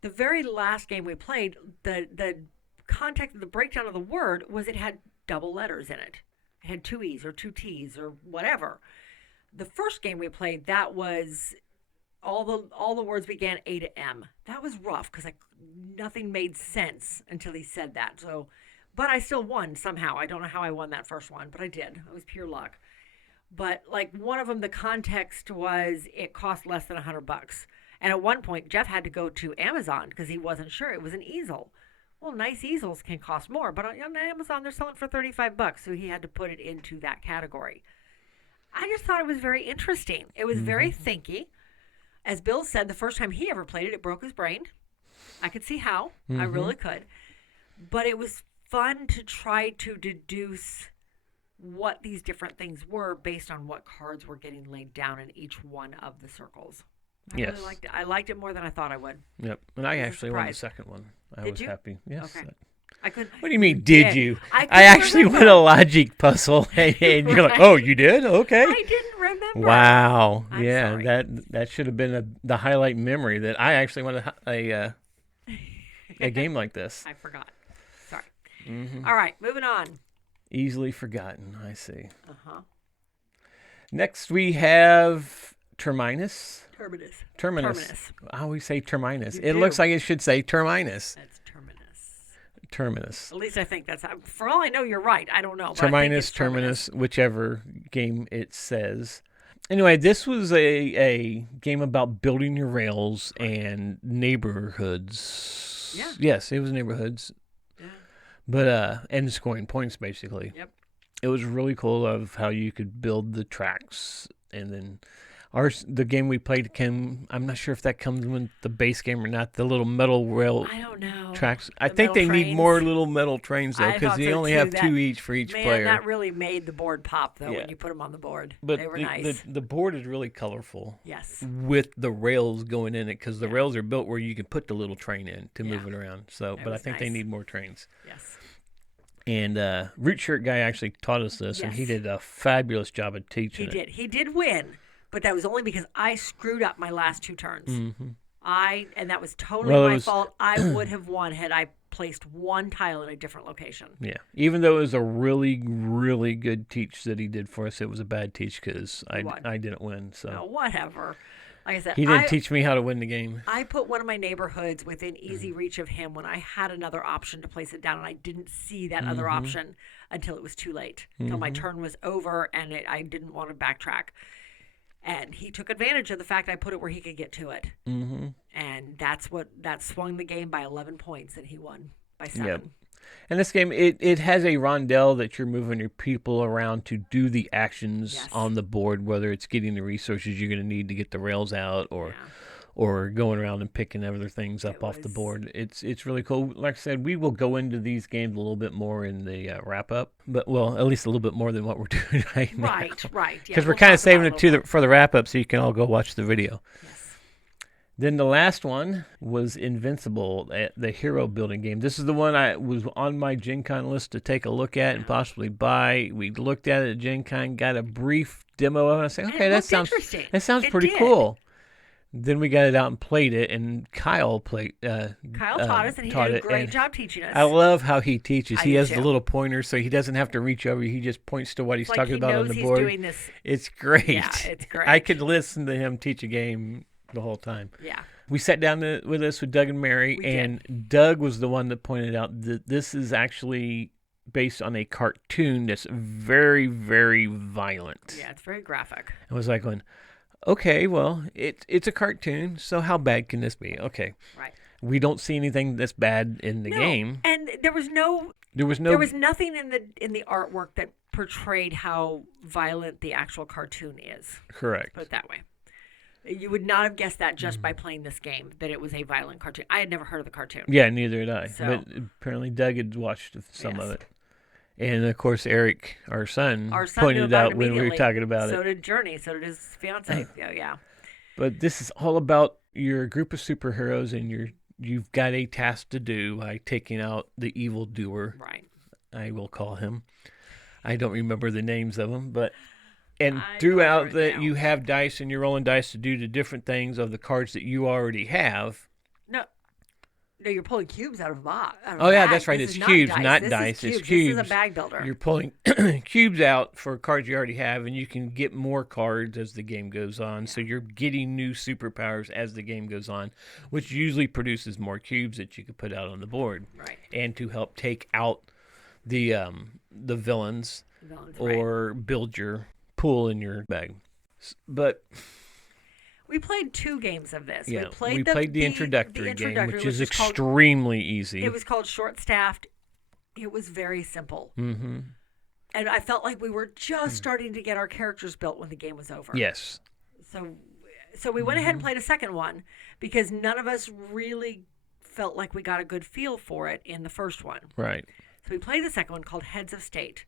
The very last game we played, the context of the breakdown of the word was it had double letters in it. It had 2 E's or 2 T's or whatever. The first game we played, that was all the words began A to M. That was rough because nothing made sense until he said that. So, but I still won somehow. I don't know how I won that first one, but I did. It was pure luck. But like one of them, the context was it cost less than $100. And at one point, Jeff had to go to Amazon because he wasn't sure. It was an easel. Well, nice easels can cost more, but on Amazon they're selling for $35. So he had to put it into that category. I just thought it was very interesting. It was very thinky. As Bill said, the first time he ever played it, it broke his brain. I could see how. I really could. But it was fun to try to deduce what these different things were based on what cards were getting laid down in each one of the circles. I really liked it. I liked it more than I thought I would. Yep. And I actually won the second one. I was happy. Yes. Okay. I couldn't. What do you mean, did you? I actually won a logic puzzle, and you're like, oh, you did? Okay. I didn't remember. Wow. I'm yeah, sorry. that should have been the highlight memory that I actually wanted a game like this. I forgot. Sorry. Mm-hmm. All right, moving on. Easily forgotten, I see. Uh-huh. Next we have Terminus. Terminus. I always say Terminus. You It do. looks like it should say Terminus. That's Terminus. Terminus. At least I think that's... For all I know, you're right. I don't know. But Terminus, I think it's Terminus, whichever game it says. Anyway, this was a game about building your rails and neighborhoods. Yeah. Yes, it was neighborhoods. Yeah. But and scoring points basically. Yep. It was really cool of how you could build the tracks, and then the game we played came. I'm not sure if that comes with the base game or not. The little metal rail I don't know. tracks. I The think they metal need trains. more little metal trains though, I because thought they so, only too. have That- 2 each for each Man, player. that really made the board pop, though, Yeah. when you put them on the board. But they were the, nice. the board is really colorful. Yes. With the rails going in it, because the rails are built where you can put the little train in to move Yeah. it around. So, It but I was think they nice. need more trains. Yes. And Root Shirt Guy actually taught us this, and he Yes. did a fabulous job of teaching He did. He did win, but that was only because I screwed up my last 2 turns. Mm-hmm. And that was totally Well, it my was- fault. I would have won had I placed one tile in a different location. Yeah, even though it was a really, really good teach that he did for us, it was a bad teach because won. I didn't win. So No, whatever. Like I said, he didn't teach me how to win the game. I put one of my neighborhoods within easy reach of him when I had another option to place it down, and I didn't see that other option until it was too late, until my turn was over, and I didn't want to backtrack. And he took advantage of the fact I put it where he could get to it, and that swung the game by 11 points, and he won by 7. Yep. And this game, it has a rondelle that you're moving your people around to do the actions Yes. on the board, whether it's getting the resources you're going to need to get the rails out, or Yeah. or going around and picking other things up off the was- board. It's really cool. Like I said, we will go into these games a little bit more in the wrap up, but at least a little bit more than what we're doing right now. Right. Because we're kind of saving it for the wrap up, so you can all go watch the video. Yes. Then the last one was Invincible, the hero building game. This is the one I was on my Gen Con list to take a look at and possibly buy. We looked at it at Gen Con, got a brief demo of it. I said, And okay, it that looked sounds interesting. pretty It did. cool. Then we got it out and played it, and Kyle played. Kyle taught us, and he taught did a it, great and job teaching us. I love how he teaches. I He do has the too. little pointer, so he doesn't have to reach over. He just points to what he's It's like talking he about knows on the he's board. doing this. It's great. Yeah, it's great. I could listen to him teach a game the whole time. Yeah. We sat down with us with Doug and Mary, We and Doug was the one that pointed out that this is actually based on a cartoon that's very, very violent. Yeah, it's very graphic. I was like going, okay, well, it's a cartoon, so how bad can this be? Okay. Right. We don't see anything that's bad in the game. And there was nothing in the artwork that portrayed how violent the actual cartoon is. Correct. Put it that way. You would not have guessed that just by playing this game, that it was a violent cartoon. I had never heard of the cartoon. Yeah, neither had I. So- But apparently Doug had watched some of Yes. it. And, of course, Eric, our son Our son pointed knew it about out it when we were immediately. talking about So it. did Journey. So did his fiance. Yeah. But this is all about your group of superheroes, and you've got a task to do by taking out the evildoer. Right. I will call him. I don't remember the names of them, but and I throughout remember it that now. you have dice, and you're rolling dice to do the different things of the cards that you already have. No, you're pulling cubes out of a box. Oh yeah, that's right. It's cubes, not dice. It's cubes. This is a bag builder. You're pulling cubes out for cards you already have, and you can get more cards as the game goes on. So you're getting new superpowers as the game goes on, which usually produces more cubes that you can put out on the board, Right. and to help take out the villains or build your pool in your bag. But we played 2 games of this. yeah, we played the introductory game, which is was called- extremely easy. It was called Short Staffed. It was very simple. Mm-hmm. And I felt like we were just starting to get our characters built when the game was over. Yes. So we went ahead and played a second one because none of us really felt like we got a good feel for it in the first one. Right. So we played the second one called Heads of State.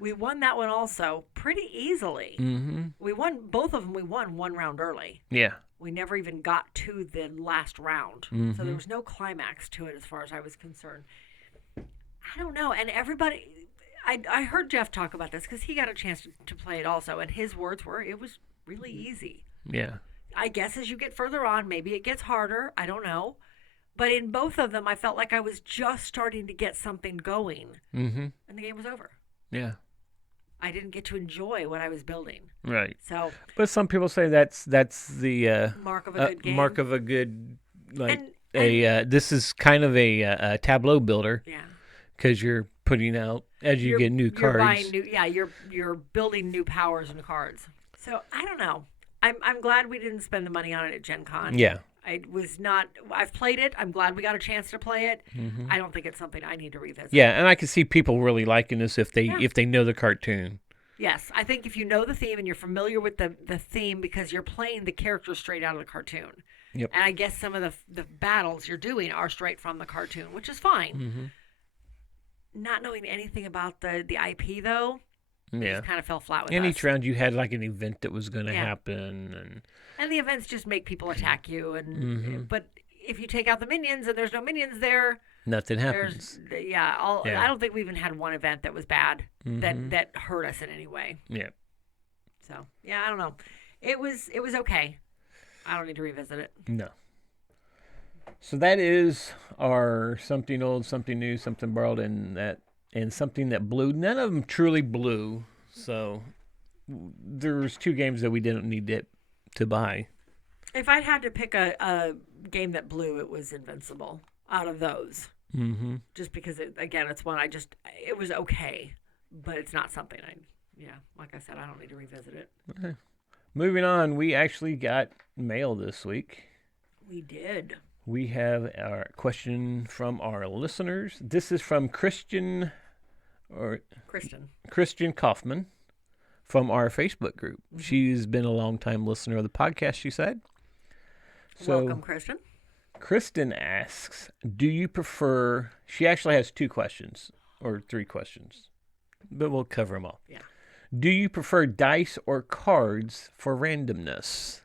We won that one also pretty easily. Mm-hmm. We won both of them. We won 1 round early. Yeah. We never even got to the last round. Mm-hmm. So there was no climax to it as far as I was concerned. I don't know. And everybody, I heard Jeff talk about this because he got a chance to play it also, and his words were it was really easy. Yeah. I guess as you get further on, maybe it gets harder. I don't know. But in both of them, I felt like I was just starting to get something going, and the game was over. Yeah. I didn't get to enjoy what I was building. Right. So, but some people say that's the mark of a good game. Mark of a good this is kind of a tableau builder. Yeah. Because you're putting out as you get new cards. You're building new powers and cards. So I don't know. I'm glad we didn't spend the money on it at Gen Con. Yeah. I've played it. I'm glad we got a chance to play it. I don't think it's something I need to revisit. Yeah, and I can see people really liking this if they know the cartoon. Yes, I think if you know the theme and you're familiar with the theme because you're playing the characters straight out of the cartoon. Yep. And I guess some of the battles you're doing are straight from the cartoon, which is fine. Not knowing anything about the IP though, just kind of fell flat with us. Each round you had like an event that was going to happen, and the events just make people attack you, and but if you take out the minions and there's no minions there, nothing happens. I don't think we even had one event that was bad that hurt us in any way. Yeah. So I don't know. It was okay. I don't need to revisit it. No. So that is our something old, something new, something borrowed, and something that blew. None of them truly blew. So there's 2 games that we didn't need to buy. If I had to pick a game that blew, it was Invincible out of those. Just because, it's one it was okay, but it's not something like I said, I don't need to revisit it. Okay. Moving on, we actually got mail this week. We did. We have our question from our listeners. This is from Christian Kaufman from our Facebook group. She's been a long-time listener of the podcast, she said. So, welcome, Kristen. Kristen asks, do you prefer... She actually has 2 questions, or 3 questions, but we'll cover them all. Yeah. Do you prefer dice or cards for randomness?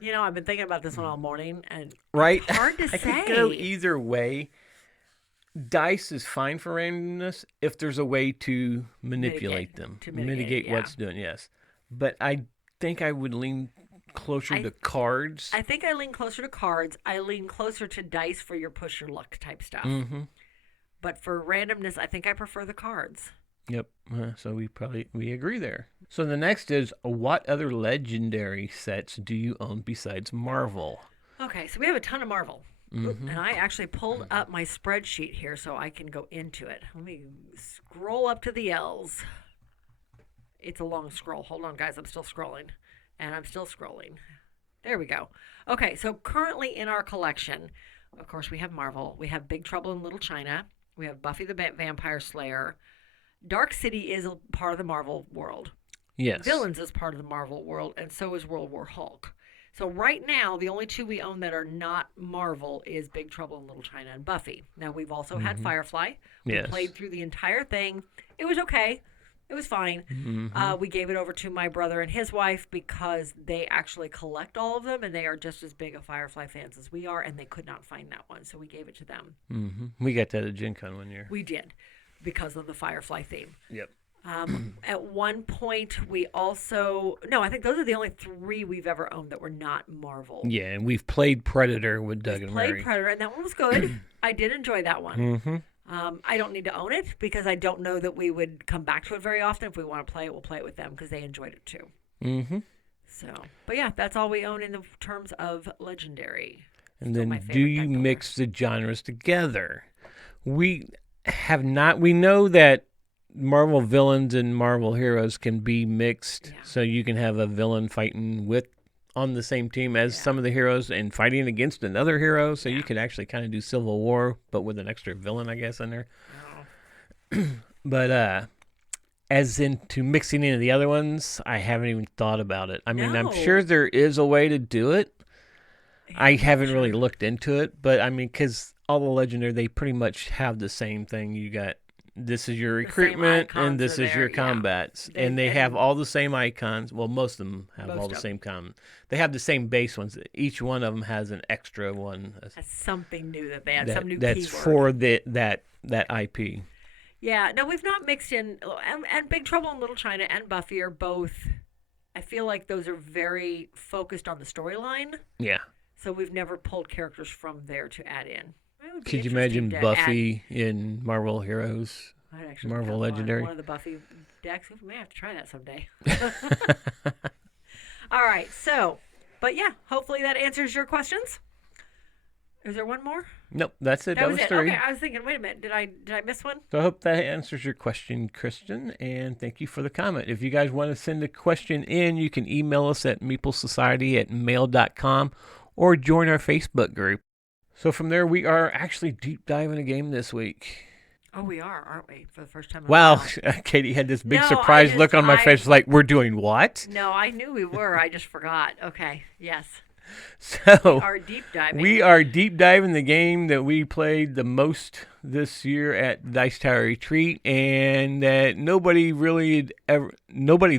I've been thinking about this one all morning, and right? It's hard to I say. could go either way. Dice is fine for randomness if there's a way to manipulate them. To mitigate what's doing, yes. But I think I would lean closer to cards. I think I lean closer to cards. I lean closer to dice for your push your luck type stuff. But for randomness, I think I prefer the cards. Yep. So we agree there. So the next is, what other legendary sets do you own besides Marvel? Okay, so we have a ton of Marvel. And I actually pulled up my spreadsheet here so I can go into it. Let me scroll up to the L's. It's a long scroll. Hold on, guys. I'm still scrolling. And I'm still scrolling. There we go. Okay, so currently in our collection, of course, we have Marvel. We have Big Trouble in Little China. We have Buffy the Vampire Slayer. Dark City is a part of the Marvel world. Yes. Villains is part of the Marvel world, and so is World War Hulk. So right now, the only 2 we own that are not Marvel is Big Trouble in Little China and Buffy. Now, we've also had Firefly. We played through the entire thing. It was okay. It was fine. We gave it over to my brother and his wife because they actually collect all of them, and they are just as big a Firefly fans as we are, and they could not find that one, so we gave it to them. We got that at Gen Con one year. We did, because of the Firefly theme. Yep. At one point, we also... No, I think those are the only 3 we've ever owned that were not Marvel. Yeah, and we've played Predator with Doug and Mary. Played Predator, and that one was good. I did enjoy that one. I don't need to own it because I don't know that we would come back to it very often. If we want to play it, we'll play it with them because they enjoyed it too. So, but yeah, that's all we own in the terms of Legendary. And then do you mix the genres together? We have not. We know that Marvel villains and Marvel heroes can be mixed, so you can have a villain fighting on the same team as some of the heroes and fighting against another hero, so you could actually kind of do Civil War, but with an extra villain, I guess, in there. But as into mixing into the other ones, I haven't even thought about it. I mean, I'm sure there is a way to do it. I haven't really looked into it, but I mean, because all the Legendary, they pretty much have the same thing. You got... This is your recruitment, and this is your combats. And they have all the same icons. Well, most of them have all the same They have the same base ones. Each one of them has an extra one. Has something new that they have, some new that's keyword. For that IP. Yeah, no, we've not mixed in, and Big Trouble in Little China and Buffy are both, I feel like those are very focused on the storyline. Yeah. So we've never pulled characters from there to add in. Could you imagine Buffy in Marvel Heroes? Marvel Legendary? One of the Buffy decks. We may have to try that someday. All right, so, but yeah, hopefully that answers your questions. Is there one more? Nope, that's it. That was it. 3. Okay, I was thinking, wait a minute, did I miss one? So I hope that answers your question, Kristen, and thank you for the comment. If you guys want to send a question in, you can email us at meeplesociety@mail.com or join our Facebook group. So from there, we are actually deep diving a game this week. Oh, we are, aren't we? For the first time. Wow, Katie had this big surprised look on my face, like, we're doing what? No, I knew we were. I just forgot. Okay, yes. So we are deep diving the game that we played the most this year at Dice Tower Retreat, and that nobody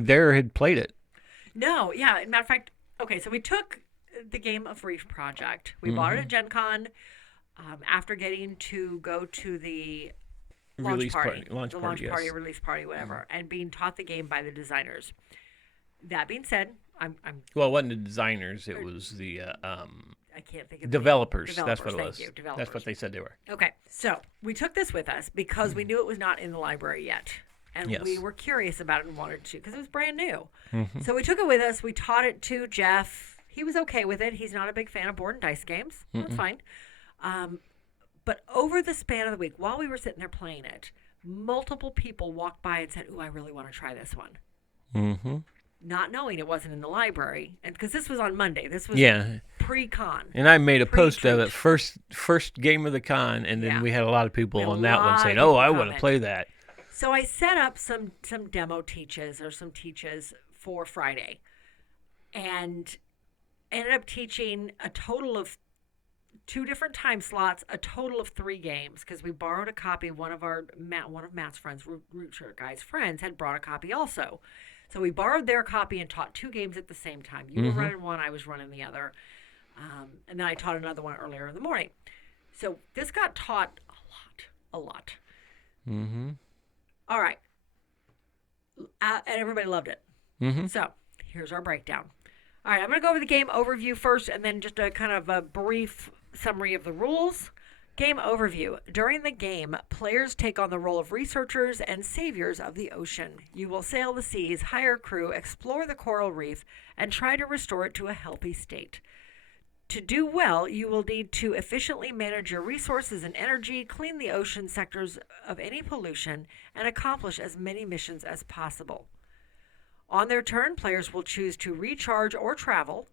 there had played it. No, yeah. Matter of fact, okay, so we took the game of Reef Project. We bought it at Gen Con after getting to go to the launch party, release party, whatever, and being taught the game by the designers. That being said, well, it wasn't the designers; it was the I can't think of developers. That's what it was. Developers. That's what they said they were. Okay, so we took this with us because we knew it was not in the library yet, and we were curious about it and wanted to because it was brand new. So we took it with us. We taught it to Jeff. He was okay with it. He's not a big fan of board and dice games. That's fine. But over the span of the week, while we were sitting there playing it, multiple people walked by and said, "Ooh, I really want to try this one." Not knowing it wasn't in the library, and because this was on Monday, this was pre-con. And I made a post of it first game of the con, and then we had a lot of people on that one saying, "Oh, I want to play that." So I set up some demo teaches for Friday, and ended up teaching a total of 2 different time slots, a total of 3 games, because we borrowed a copy. One of Matt's friends, Root Shirt Guy's friends, had brought a copy also. So we borrowed their copy and taught 2 games at the same time. You were running one, I was running the other. And then I taught another one earlier in the morning. So this got taught a lot. All right. And everybody loved it. So here's our breakdown. All right, I'm going to go over the game overview first and then just a kind of a brief summary of the rules. Game overview. During the game, players take on the role of researchers and saviors of the ocean. You will sail the seas, hire crew, explore the coral reef, and try to restore it to a healthy state. To do well, you will need to efficiently manage your resources and energy, clean the ocean sectors of any pollution, and accomplish as many missions as possible. On their turn, players will choose to recharge or travel.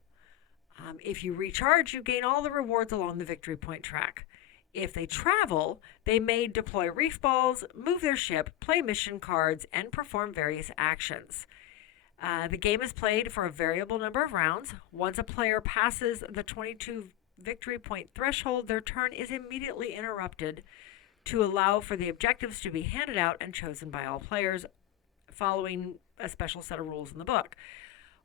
If you recharge, you gain all the rewards along the victory point track. If they travel, they may deploy reef balls, move their ship, play mission cards, and perform various actions. The game is played for a variable number of rounds. Once a player passes the 22 victory point threshold, their turn is immediately interrupted to allow for the objectives to be handed out and chosen by all players, following a special set of rules in the book.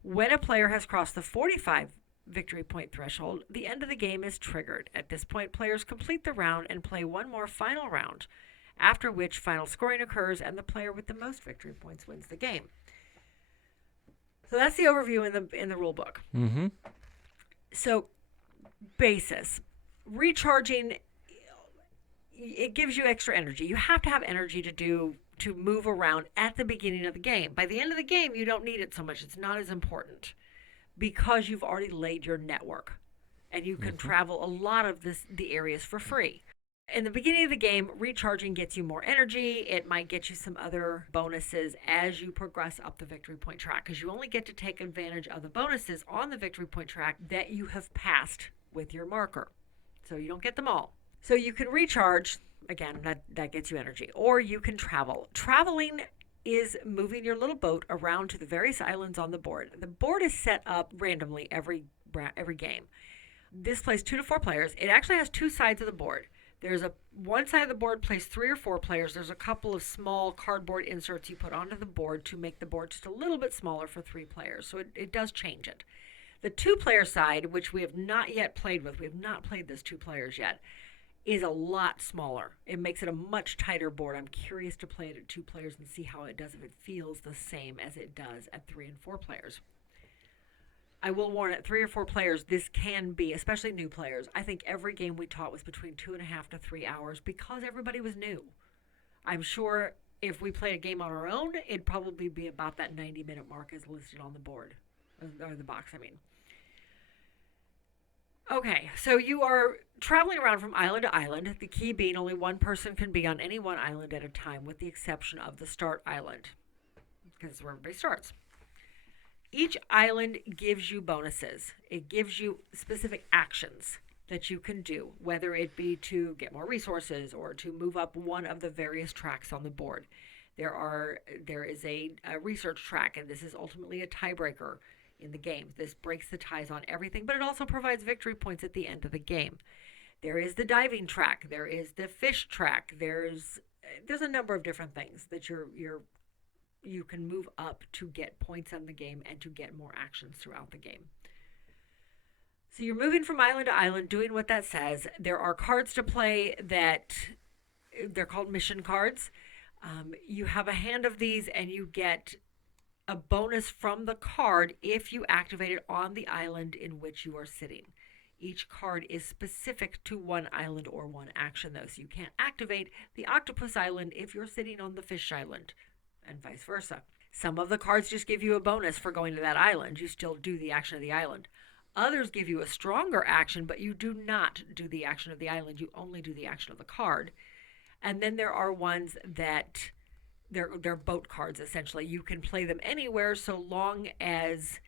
When a player has crossed the 45 victory point threshold, the end of the game is triggered. At this point, players complete the round and play one more final round, after which final scoring occurs and the player with the most victory points wins the game. So that's the overview in the rule book. So, basis. Recharging, it gives you extra energy. You have to have energy to move around at the beginning of the game. By the end of the game, you don't need it so much. It's not as important because you've already laid your network and you can travel a lot of the areas for free. In the beginning of the game, recharging gets you more energy. It might get you some other bonuses as you progress up the victory point track, because you only get to take advantage of the bonuses on the victory point track that you have passed with your marker. So you don't get them all. So you can recharge. Again, that gets you energy. Or you can travel. Traveling is moving your little boat around to the various islands on the board. The board is set up randomly every game. This plays 2 to 4 players. It actually has 2 sides of the board. There's one side of the board plays 3 or 4 players. There's a couple of small cardboard inserts you put onto the board to make the board just a little bit smaller for 3 players. So it does change it. The 2-player side, which we have not yet played with, we have not played this 2 players yet, is a lot smaller. It makes it a much tighter board. I'm curious to play it at 2 players and see how it does, if it feels the same as it does at 3 and 4 players. I will warn, at 3 or 4 players, this can be, especially new players. I think every game we taught was between 2.5 to 3 hours because everybody was new. I'm sure if we played a game on our own, it'd probably be about that 90-minute mark as listed on the board, or the box, I mean. Okay, so you are traveling around from island to island, the key being only one person can be on any one island at a time, with the exception of the start island, because it's where everybody starts. Each island gives you bonuses. It gives you specific actions that you can do, whether it be to get more resources or to move up one of the various tracks on the board. There is a research track, and this is ultimately a tiebreaker in the game. This breaks the ties on everything, but it also provides victory points at the end of the game. There is the diving track. There is the fish track. There's a number of different things that you can move up to get points on the game and to get more actions throughout the game. So you're moving from island to island, doing what that says. There are cards to play that they're called mission cards. You have a hand of these, and you get a bonus from the card if you activate it on the island in which you are sitting. Each card is specific to one island or one action, though, so you can't activate the octopus island if you're sitting on the fish island, and vice versa. Some of the cards just give you a bonus for going to that island. You still do the action of the island. Others give you a stronger action, but you do not do the action of the island. You only do the action of the card. And then there are ones that they're boat cards, essentially. You can play them anywhere so long as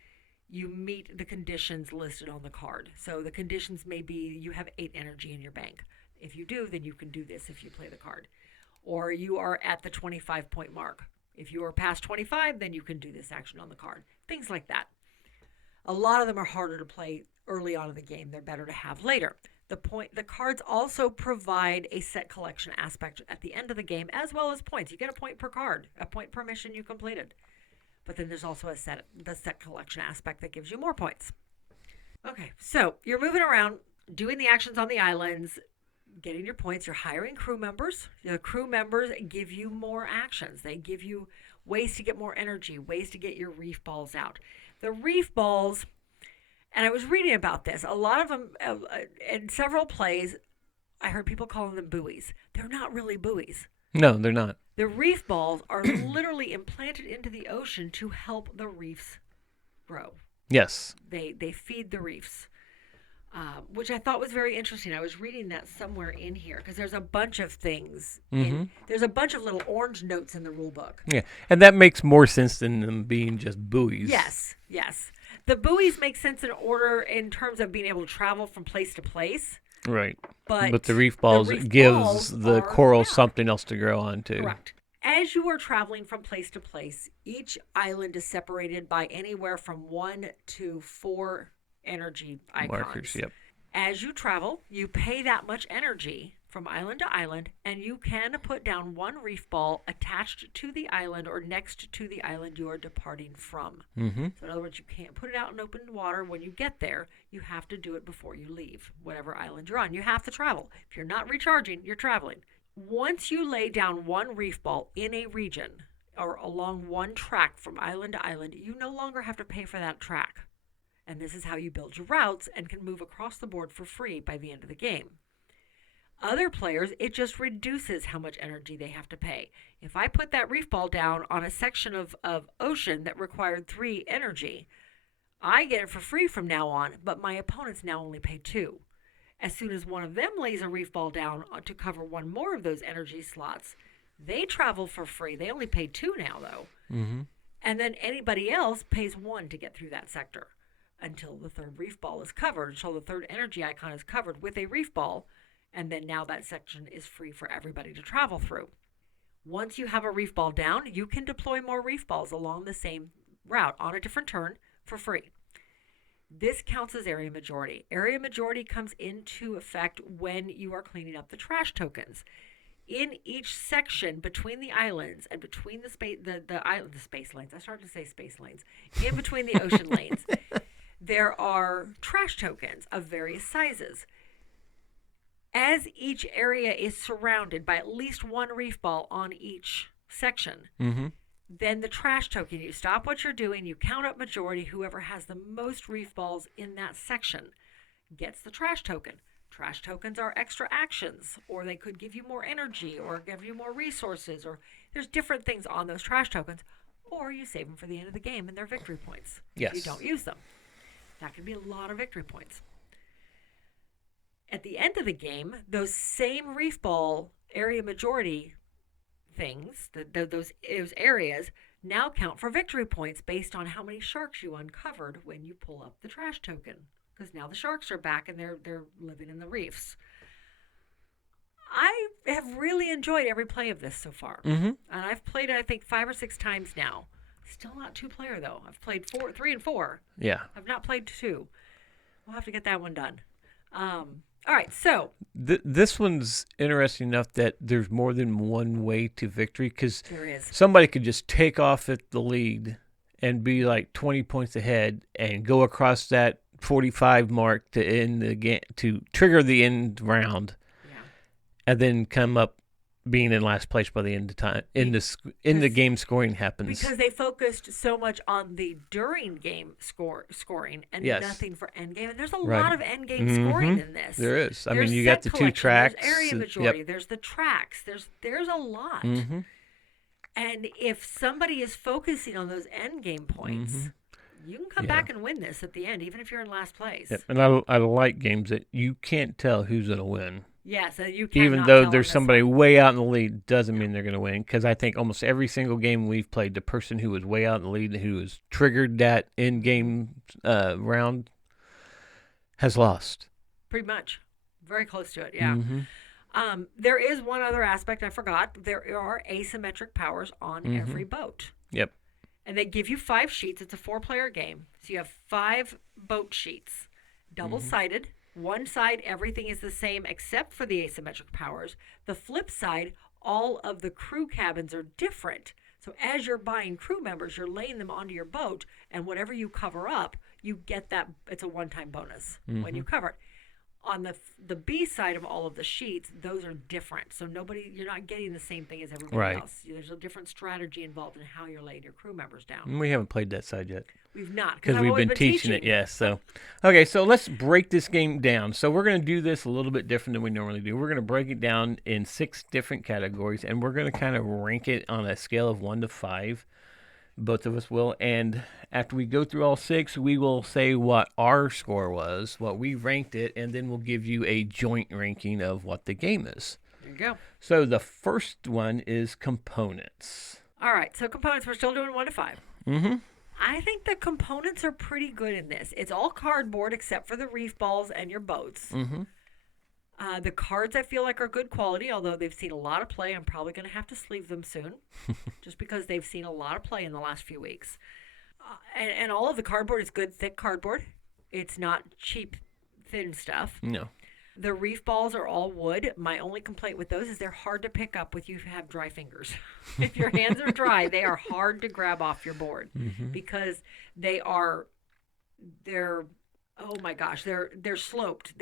you meet the conditions listed on the card. So the conditions may be you have 8 energy in your bank. If you do, then you can do this if you play the card. Or you are at the 25-point mark. If you are past 25, then you can do this action on the card. Things like that. A lot of them are harder to play early on in the game. They're better to have later. The cards also provide a set collection aspect at the end of the game, as well as points. You get a point per card, a point per mission you completed. But then there's also the set collection aspect that gives you more points. Okay, so you're moving around, doing the actions on the islands, getting your points. You're hiring crew members. The crew members give you more actions. They give you ways to get more energy, ways to get your reef balls out. The reef balls, and I was reading about this, a lot of them, in several plays, I heard people calling them buoys. They're not really buoys. No, they're not. The reef balls are literally implanted into the ocean to help the reefs grow. Yes. They feed the reefs, which I thought was very interesting. I was reading that somewhere in here because there's a bunch of things. There's a bunch of little orange notes in the rule book. Yeah, and that makes more sense than them being just buoys. Yes. The buoys make sense in terms of being able to travel from place to place. Right. But the reef balls gives the coral something else to grow on too. Correct. As you are traveling from place to place, each island is separated by anywhere from 1 to 4 energy icons. Markers, yep. As you travel, you pay that much energy from island to island, and you can put down 1 reef ball attached to the island or next to the island you are departing from. Mm-hmm. So in other words, you can't put it out in open water when you get there. You have to do it before you leave, whatever island you're on. You have to travel. If you're not recharging, you're traveling. Once you lay down 1 reef ball in a region or along one track from island to island, you no longer have to pay for that track. And this is how you build your routes and can move across the board for free by the end of the game. Other players, it just reduces how much energy they have to pay. If I put that reef ball down on a section of ocean that required 3 energy, I get it for free from now on, but my opponents now only pay 2. As soon as one of them lays a reef ball down to cover 1 more of those energy slots, they travel for free. They only pay 2 now, though. Mm-hmm. And then anybody else pays 1 to get through that sector until the 3rd reef ball is covered, until the 3rd energy icon is covered with a reef ball. And then now that section is free for everybody to travel through. Once you have a reef ball down, you can deploy more reef balls along the same route on a different turn for free. This counts as area majority. Area majority comes into effect when you are cleaning up the trash tokens. In each section between the islands and between the space lanes, I started to say space lanes, in between the ocean lanes, there are trash tokens of various sizes. as each area is surrounded by at least one reef ball on each section, then the trash token, you stop what you're doing, you count up majority, whoever has the most reef balls in that section gets the trash token. Trash tokens are extra actions, or they could give you more energy, or give you more resources, or there's different things on those trash tokens, or you save them for the end of the game and they're victory points. Yes. If you don't use them. That can be a lot of victory points. At the end of the game, those same reef ball area majority things, those areas, now count for victory points based on how many sharks you uncovered when you pull up the trash token. Because now the sharks are back and they're living in the reefs. I have really enjoyed every play of this so far. And I've played it, I think, 5 or 6 times now. Still not 2-player, though. I've played 3 and 4. Yeah. I've not played 2. We'll have to get that one done. All right, so. This one's interesting enough that there's more than one way to victory, because somebody could just take off at the lead and be like 20 points ahead and go across that 45 mark to end the game, to trigger the end round, and then come up being in last place by the end of time in the game scoring happens, because they focused so much on the during game scoring and nothing for end game. And there's a lot of end game scoring in this. There is. I mean, you got the 2 tracks, there's area majority, there's the tracks, there's a lot. And if somebody is focusing on those end game points, you can come back and win this at the end, even if you're in last place. And I like games that you can't tell who's going to win. Yeah, so you can't. Even though there's somebody way out in the lead, doesn't mean they're going to win. Because I think almost every single game we've played, the person who was way out in the lead, who has triggered that in-game round, has lost. Pretty much. Very close to it, yeah. There is one other aspect I forgot. There are asymmetric powers on every boat. Yep. And they give you 5 sheets. It's a 4-player game. So you have 5 boat sheets, double-sided. One side, everything is the same except for the asymmetric powers. The flip side, all of the crew cabins are different. So as you're buying crew members, you're laying them onto your boat, and whatever you cover up, you get that. It's a one-time bonus when you cover it. On the B side of all of the sheets, those are different. So you're not getting the same thing as everybody else. There's a different strategy involved in how you're laying your crew members down. We haven't played that side yet. We've not. Because we've been teaching it, yes. So, okay, so let's break this game down. So we're going to do this a little bit different than we normally do. We're going to break it down in 6 different categories, and we're going to kind of rank it on a scale of 1 to 5. Both of us will. And after we go through all 6, we will say what our score was, what we ranked it, and then we'll give you a joint ranking of what the game is. There you go. So the first one is components. All right, so components, we're still doing 1 to 5. I think the components are pretty good in this. It's all cardboard except for the reef balls and your boats. The cards I feel like are good quality, although they've seen a lot of play. I'm probably going to have to sleeve them soon just because they've seen a lot of play in the last few weeks. And all of the cardboard is good, thick cardboard. It's not cheap, thin stuff. No. The reef balls are all wood. My only complaint with those is they're hard to pick up if you have dry fingers. If your hands are dry, they are hard to grab off your board because they're oh my gosh, they're sloped.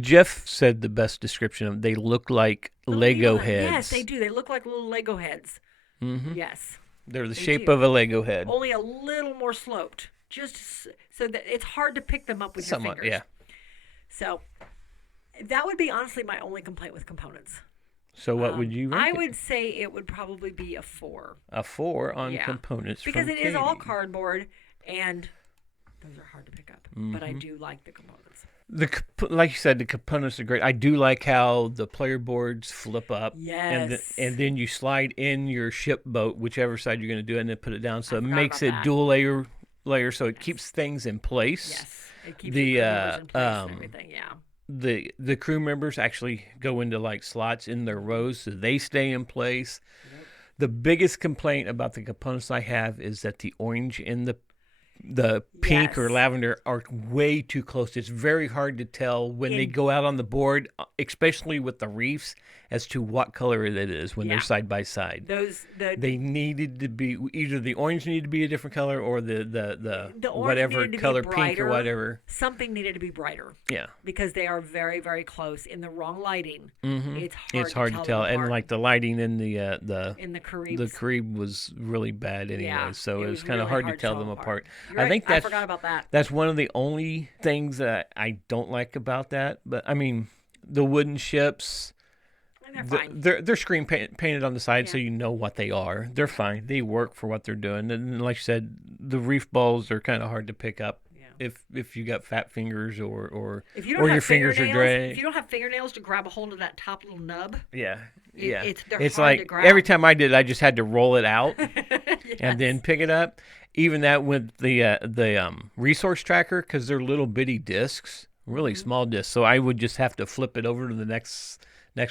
Jeff said the best description of them. They look like Lego heads. Yes, they do. They look like little Lego heads. Yes. They're the shape of a Lego head. Only a little more sloped. Just so that it's hard to pick them up with your fingers. Yeah. So that would be honestly my only complaint with components. So what would you rank I would say it would probably be a 4. A 4 on components because it is Katie. all cardboard and those are hard to pick up. But I do like the components. Like you said, the components are great. I do like how the player boards flip up. Yes. And then you slide in your ship boat, whichever side you're going to do it, and then put it down. So it makes it dual layer so it keeps things in place. Yes. It keeps the crew members in place and everything, The crew members actually go into like slots in their rows so they stay in place. The biggest complaint about the components I have is that the orange and the pink or lavender are way too close. It's very hard to tell when they go out on the board, especially with the reefs as to what color it is when they're side by side. They needed to be either the orange needed to be a different color or the whatever color, pink or whatever. Something needed to be brighter. Yeah, because they are very, very close. In the wrong lighting, it's hard to tell. And like the lighting in the Caribs. The Carib was really bad anyway, so it was kind of really hard to tell them apart. I think I forgot about that. That's one of the only things that I don't like about that. But I mean, the wooden ships, they're screen painted on the side, so you know what they are. They're fine. They work for what they're doing. And like you said, the reef balls are kind of hard to pick up. If you got fat fingers or your fingers are dry. If you don't have fingernails to grab a hold of that top little nub. It's hard like to grab. Every time I did, I just had to roll it out and then pick it up. Even that with the resource tracker, because they're little bitty discs, really small discs. So I would just have to flip it over to the next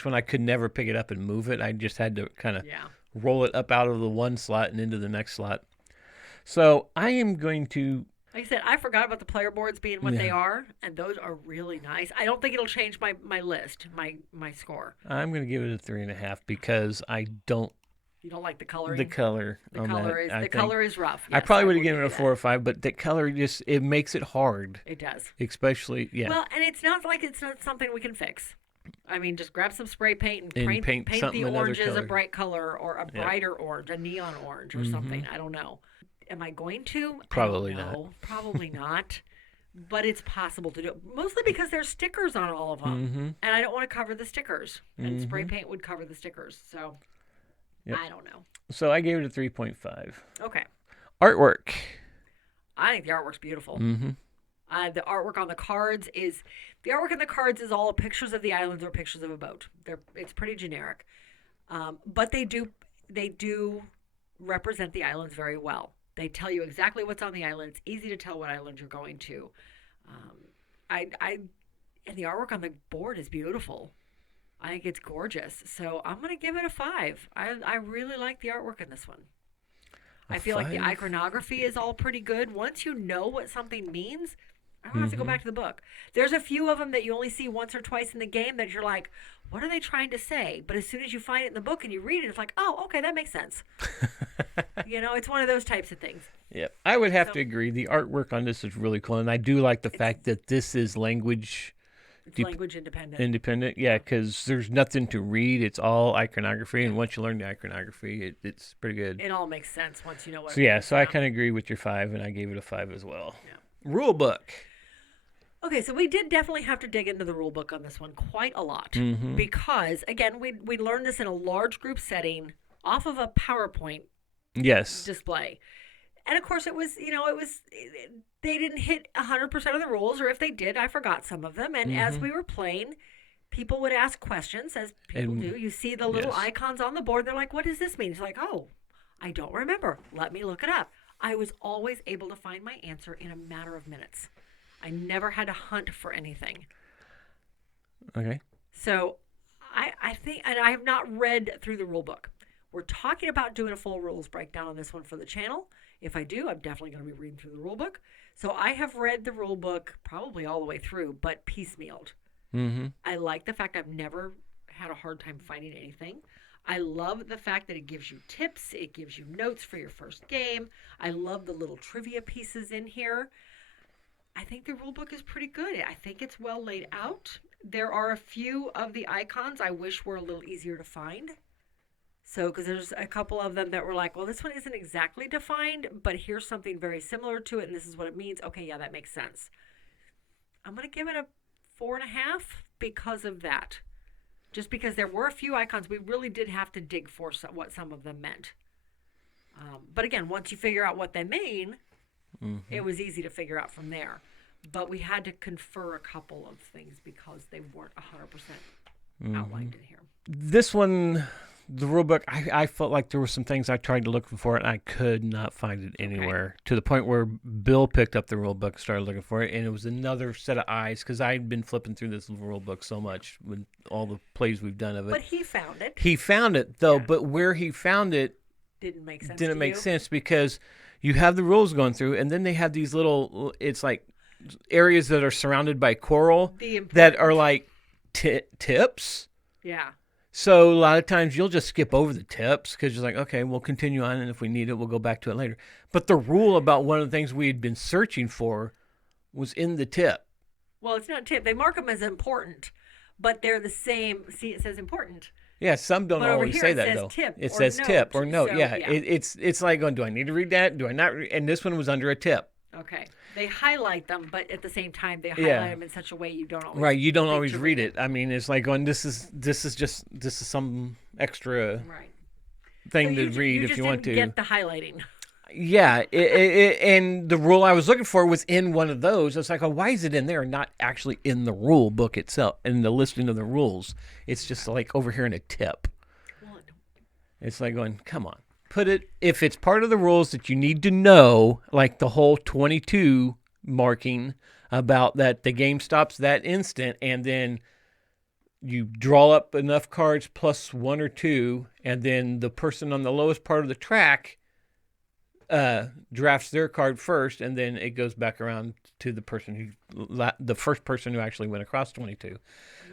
one. I could never pick it up and move it. I just had to kind of roll it up out of the one slot and into the next slot. So I am going to. Like I said, I forgot about the player boards being what they are, and those are really nice. I don't think it'll change my list, my score. I'm going to give it a 3.5 because I don't. You don't like the coloring? The color. The color is rough. Yes, I probably would have given it a 4 or 5, but the color it makes it hard. It does. Especially, Well, and it's not something we can fix. I mean, just grab some spray paint and paint the oranges a bright color or a brighter orange, a neon orange or something. I don't know. Am I going to? Probably not. Probably not. But it's possible to do it. Mostly because there's stickers on all of them. And I don't want to cover the stickers. And spray paint would cover the stickers. So, I don't know. So I gave it a 3.5. Okay. Artwork. I think the artwork's beautiful. The artwork on the cards is... The artwork on the cards is all pictures of the islands or pictures of a boat. It's pretty generic. But they do represent the islands very well. They tell you exactly what's on the island. It's easy to tell what island you're going to. And the artwork on the board is beautiful. I think it's gorgeous. So I'm going to give it a 5. I really like the artwork in this one. I feel like the iconography is all pretty good. Once you know what something means, I don't have to go back to the book. There's a few of them that you only see once or twice in the game that you're like, what are they trying to say? But as soon as you find it in the book and you read it, it's like, oh, okay, that makes sense. It's one of those types of things. Yeah, I would have to agree. The artwork on this is really cool, and I do like the fact that this is language. It's language independent. Independent, yeah, because there's nothing to read. It's all iconography, and once you learn the iconography, it's pretty good. It all makes sense once you know what. So I kind of agree with your 5, and I gave it a 5 as well. Yeah. Rule book. Okay, so we did definitely have to dig into the rule book on this one quite a lot because, again, we learned this in a large group setting off of a PowerPoint display. And, of course, it was, they didn't hit 100% of the rules, or if they did, I forgot some of them. And as we were playing, people would ask questions, as people do. You see the little icons on the board. They're like, what does this mean? It's like, oh, I don't remember. Let me look it up. I was always able to find my answer in a matter of minutes. I never had to hunt for anything. Okay. So I think, and I have not read through the rule book. We're talking about doing a full rules breakdown on this one for the channel. If I do, I'm definitely going to be reading through the rule book. So I have read the rule book probably all the way through, but piecemealed. I like the fact I've never had a hard time finding anything. I love the fact that it gives you tips. It gives you notes for your first game. I love the little trivia pieces in here. I think the rule book is pretty good. I think it's well laid out. There are a few of the icons I wish were a little easier to find. So, because there's a couple of them that were like, well, this one isn't exactly defined, but here's something very similar to it, and this is what it means. Okay, yeah, that makes sense. I'm going to give it a 4.5 because of that. Just because there were a few icons, we really did have to dig for what some of them meant. But again, once you figure out what they mean, it was easy to figure out from there. But we had to confer a couple of things because they weren't 100% outlined in here. This one, the rule book, I felt like there were some things I tried to look for and I could not find it anywhere. To the point where Bill picked up the rule book and started looking for it, and it was another set of eyes because I'd been flipping through this rule book so much with all the plays we've done of it. But he found it. He found it, though, but where he found it didn't make sense. Didn't make sense because you have the rules going through, and then they have these little, it's like areas that are surrounded by coral that are like tips. Yeah. So a lot of times you'll just skip over the tips because you're like, okay, we'll continue on, and if we need it, we'll go back to it later. But the rule about one of the things we had been searching for was in the tip. Well, it's not a tip. They mark them as important, but they're the same. See, it says important. Yeah, some don't always say that, though. It says tip or note. So, yeah. It's like going, do I need to read that? Do I not? And this one was under a tip. Okay. They highlight them, but at the same time, they highlight them in such a way you don't always. Right, you don't always read it. I mean, it's like going, this is some extra thing to read if you want to. You just didn't get the highlighting. Yeah, and the rule I was looking for was in one of those. It's like, oh, why is it in there and not actually in the rule book itself, in the listing of the rules? It's just like over here in a tip. It's like going, come on. Put it, if it's part of the rules that you need to know, like the whole 22 marking about that the game stops that instant, and then you draw up enough cards plus 1 or 2, and then the person on the lowest part of the track drafts their card first, and then it goes back around to the first person who actually went across 22. Yeah.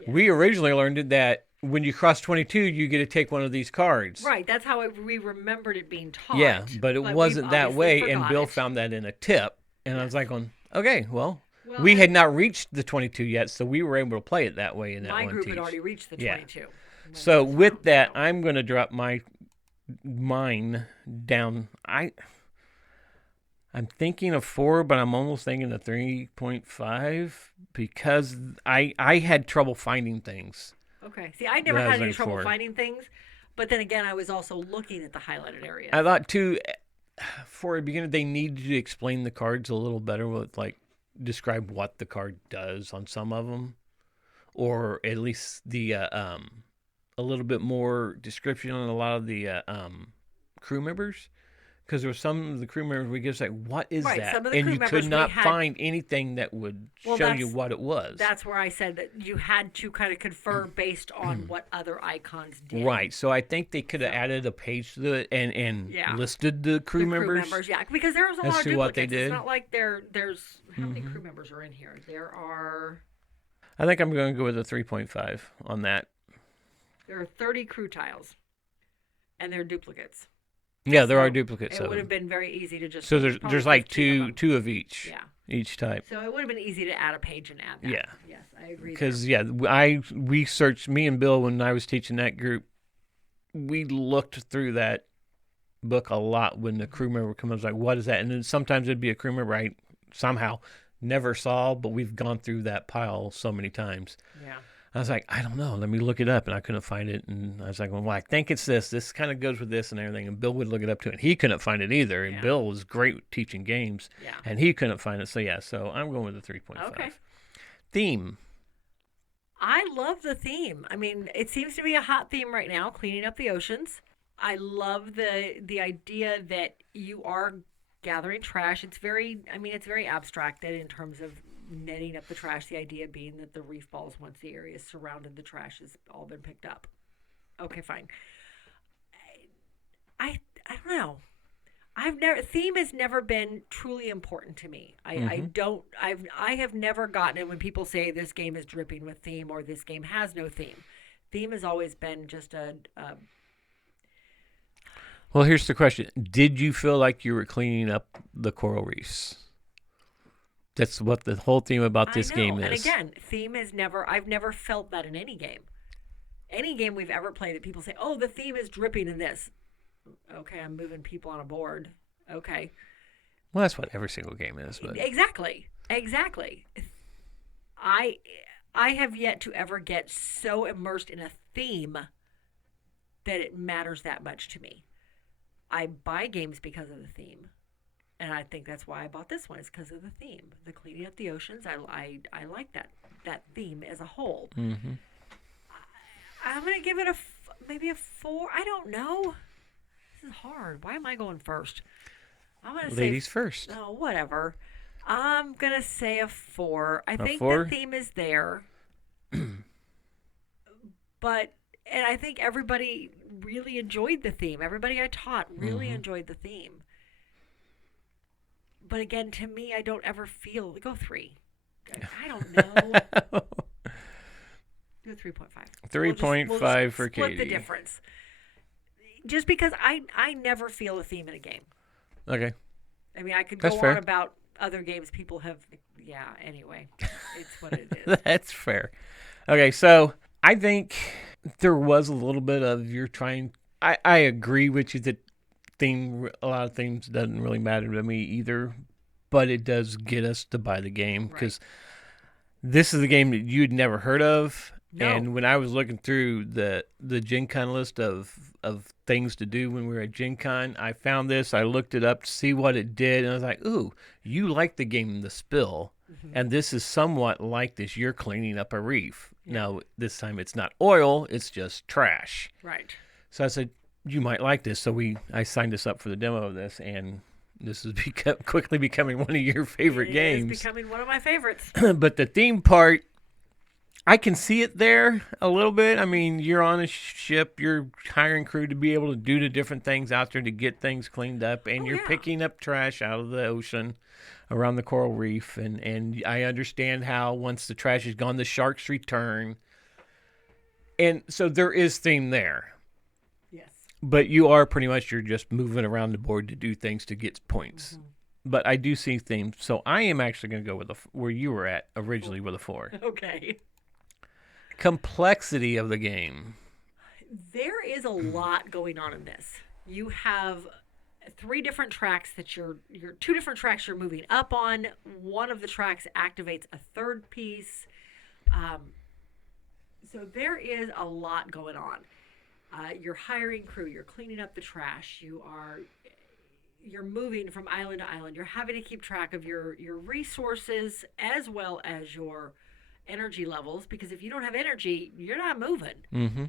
We originally learned that when you cross 22, you get to take one of these cards. Right, that's how we remembered it being taught. Yeah, but it wasn't that way, and Bill found that in a tip, and I was like, okay, well, we had not reached the 22 yet, so we were able to play it that way in that one My group teach. had already reached the 22. Yeah. So with that, I'm going to drop mine down. I'm thinking of 4, but I'm almost thinking of 3.5 because I had trouble finding things. Okay. See, I never had any trouble finding things, but then again, I was also looking at the highlighted area. I thought, too, for a beginner, they needed to explain the cards a little better with, like, describe what the card does on some of them, or at least the a little bit more description on a lot of the crew members. Because there were some of the crew members we just like, what is that? And you could not find anything that would show you what it was. That's where I said that you had to kind of confer based on what other icons did. Right. So I think they could have added a page to it and listed the crew members. Yeah, because there was a lot of duplicates. What they did. It's not like there's how many crew members are in here? There are. I think I'm going to go with a 3.5 on that. There are 30 crew tiles, and they're duplicates. Yeah, there are duplicates. It would have been very easy to just. So there's like two of each. Yeah. Each type. So it would have been easy to add a page and add that. Yeah. Yes, I agree. Because we searched, me and Bill, when I was teaching that group, we looked through that book a lot when the crew member comes like, what is that? And then sometimes it'd be a crew member I somehow never saw, but we've gone through that pile so many times. Yeah. I was like, I don't know. Let me look it up. And I couldn't find it. And I was like, well, I think it's this. This kind of goes with this and everything. And Bill would look it up too. And he couldn't find it either. And Bill was great with teaching games. Yeah. And he couldn't find it. So, so I'm going with the 3.5. Okay. Theme. I love the theme. I mean, it seems to be a hot theme right now, cleaning up the oceans. I love the idea that you are gathering trash. It's very abstracted in terms of netting up the trash, the idea being that the reef balls, once the area is surrounded, the trash has all been picked up. Okay, fine. I don't know. Theme has never been truly important to me. I have never gotten it when people say this game is dripping with theme or this game has no theme. Theme has always been just a Well, here's the question. Did you feel like you were cleaning up the coral reefs? That's what the whole theme about this game is. And again, theme is I've never felt that in any game. Any game we've ever played that people say, oh, the theme is dripping in this. Okay, I'm moving people on a board. Okay. Well, that's what every single game is. But... Exactly. I have yet to ever get so immersed in a theme that it matters that much to me. I buy games because of the theme. And I think that's why I bought this one, is because of the theme. The cleaning up the oceans, I like that theme as a whole. Mm-hmm. I'm going to give it maybe a 4. I don't know. This is hard. Why am I going first? I'm going to say ladies first. Oh, whatever. I'm going to say a 4. I think 4? The theme is there. And I think everybody really enjoyed the theme. Everybody I taught really enjoyed the theme. But again, to me, I don't ever feel... Go 3. I don't know. Go 3. 3.5. 3.5 for Katie. Split the difference. Just because I never feel a theme in a game. Okay. I mean, I could That's go fair. on about other games people have. Yeah, anyway. It's what it is. That's fair. Okay, so I think there was a little bit of you're trying. I agree with you that a lot of themes doesn't really matter to me either, but it does get us to buy the game because this is the game that you'd never heard of. No. And when I was looking through the Gen Con list of things to do when we were at Gen Con, I found this. I looked it up to see what it did, and I was like, ooh, you like the game The Spill, and this is somewhat like this. You're cleaning up a reef. Yeah. Now, this time it's not oil, it's just trash. Right. So I said, you might like this. So I signed us up for the demo of this, and this is quickly becoming one of your favorite games. It's becoming one of my favorites. But the theme part, I can see it there a little bit. I mean, you're on a ship, you're hiring crew to be able to do the different things out there to get things cleaned up, and you're picking up trash out of the ocean around the coral reef. And I understand how once the trash is gone, the sharks return. And so there is theme there. Yes. But you are pretty much, you're just moving around the board to do things to get points. Mm-hmm. But I do see themes. So I am actually going to go with where you were at originally with a 4. Okay. Complexity of the game. There is a lot going on in this. You have 3 different tracks that you're 2 different tracks you're moving up on. One of the tracks activates a third piece. So there is a lot going on. You're hiring crew. You're cleaning up the trash. You're moving from island to island. You're having to keep track of your resources as well as your energy levels, because if you don't have energy, you're not moving. Mm-hmm.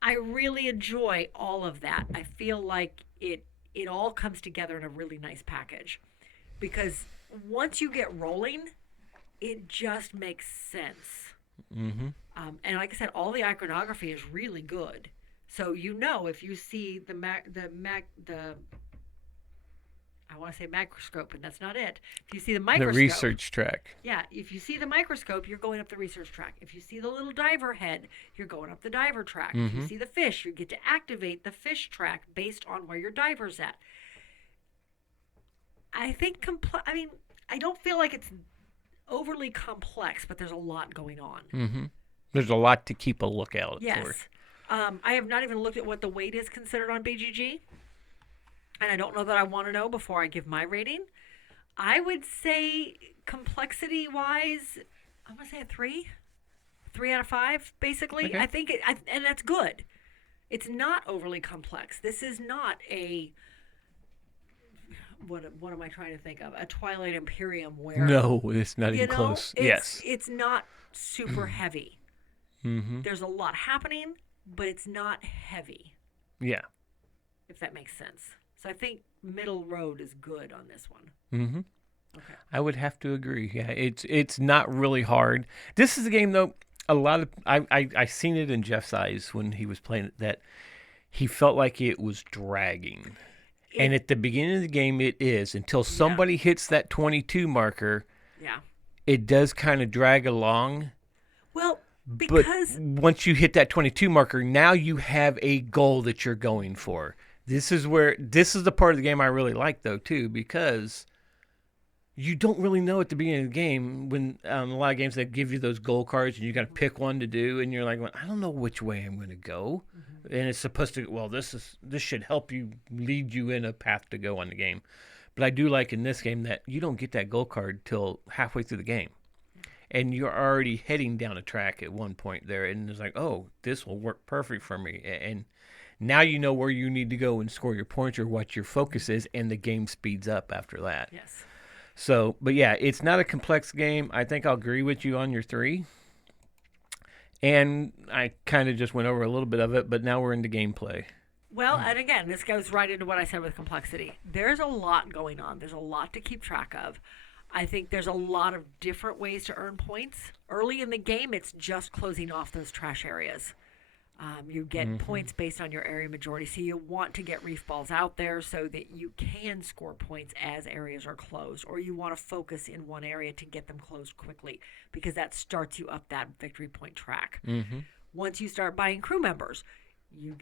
I really enjoy all of that. I feel like it all comes together in a really nice package, because once you get rolling, it just makes sense. Mm-hmm. And like I said, all the iconography is really good. So if you see I want to say microscope, and that's not it. If you see the microscope, the research track. Yeah, if you see the microscope, you're going up the research track. If you see the little diver head, you're going up the diver track. Mm-hmm. If you see the fish, you get to activate the fish track based on where your diver's at. I think I don't feel like it's overly complex, but there's a lot going on. Mm-hmm. There's a lot to keep a lookout for. Yes. I have not even looked at what the weight is considered on BGG. And I don't know that I want to know before I give my rating. I would say complexity-wise, I'm going to say a 3. 3 out of 5, basically. Okay. I think and that's good. It's not overly complex. This is not what am I trying to think of? A Twilight Imperium where... No, it's not even close. It's not super heavy. Mm-hmm. There's a lot happening, but it's not heavy. Yeah. If that makes sense. So I think middle road is good on this one. Mm-hmm. Okay. I would have to agree. Yeah, it's not really hard. This is a game though. A lot of I seen it in Jeff's eyes when he was playing it, that he felt like it was dragging. And at the beginning of the game, it is until somebody hits that 22 marker. Yeah. It does kind of drag along. Well, because once you hit that 22 marker, now you have a goal that you're going for. This is the part of the game I really like, though, too, because you don't really know at the beginning of the game when a lot of games that give you those goal cards and you got to pick one to do, and you're like, well, I don't know which way I'm going to go. Mm-hmm. And it's supposed to, well, this should help you, lead you in a path to go on the game. But I do like in this game that you don't get that goal card till halfway through the game. And you're already heading down a track at one point there, and it's like, oh, this will work perfect for me. And now you know where you need to go and score your points or what your focus is, and the game speeds up after that. Yes. So, but yeah, it's not a complex game. I think I'll agree with you on your 3. And I kind of just went over a little bit of it, but now we're into gameplay. Well, and again, this goes right into what I said with complexity. There's a lot going on. There's a lot to keep track of. I think there's a lot of different ways to earn points. Early in the game, it's just closing off those trash areas. You get points based on your area majority. So you want to get reef balls out there so that you can score points as areas are closed, or you want to focus in one area to get them closed quickly, because that starts you up that victory point track. Once you start buying crew members,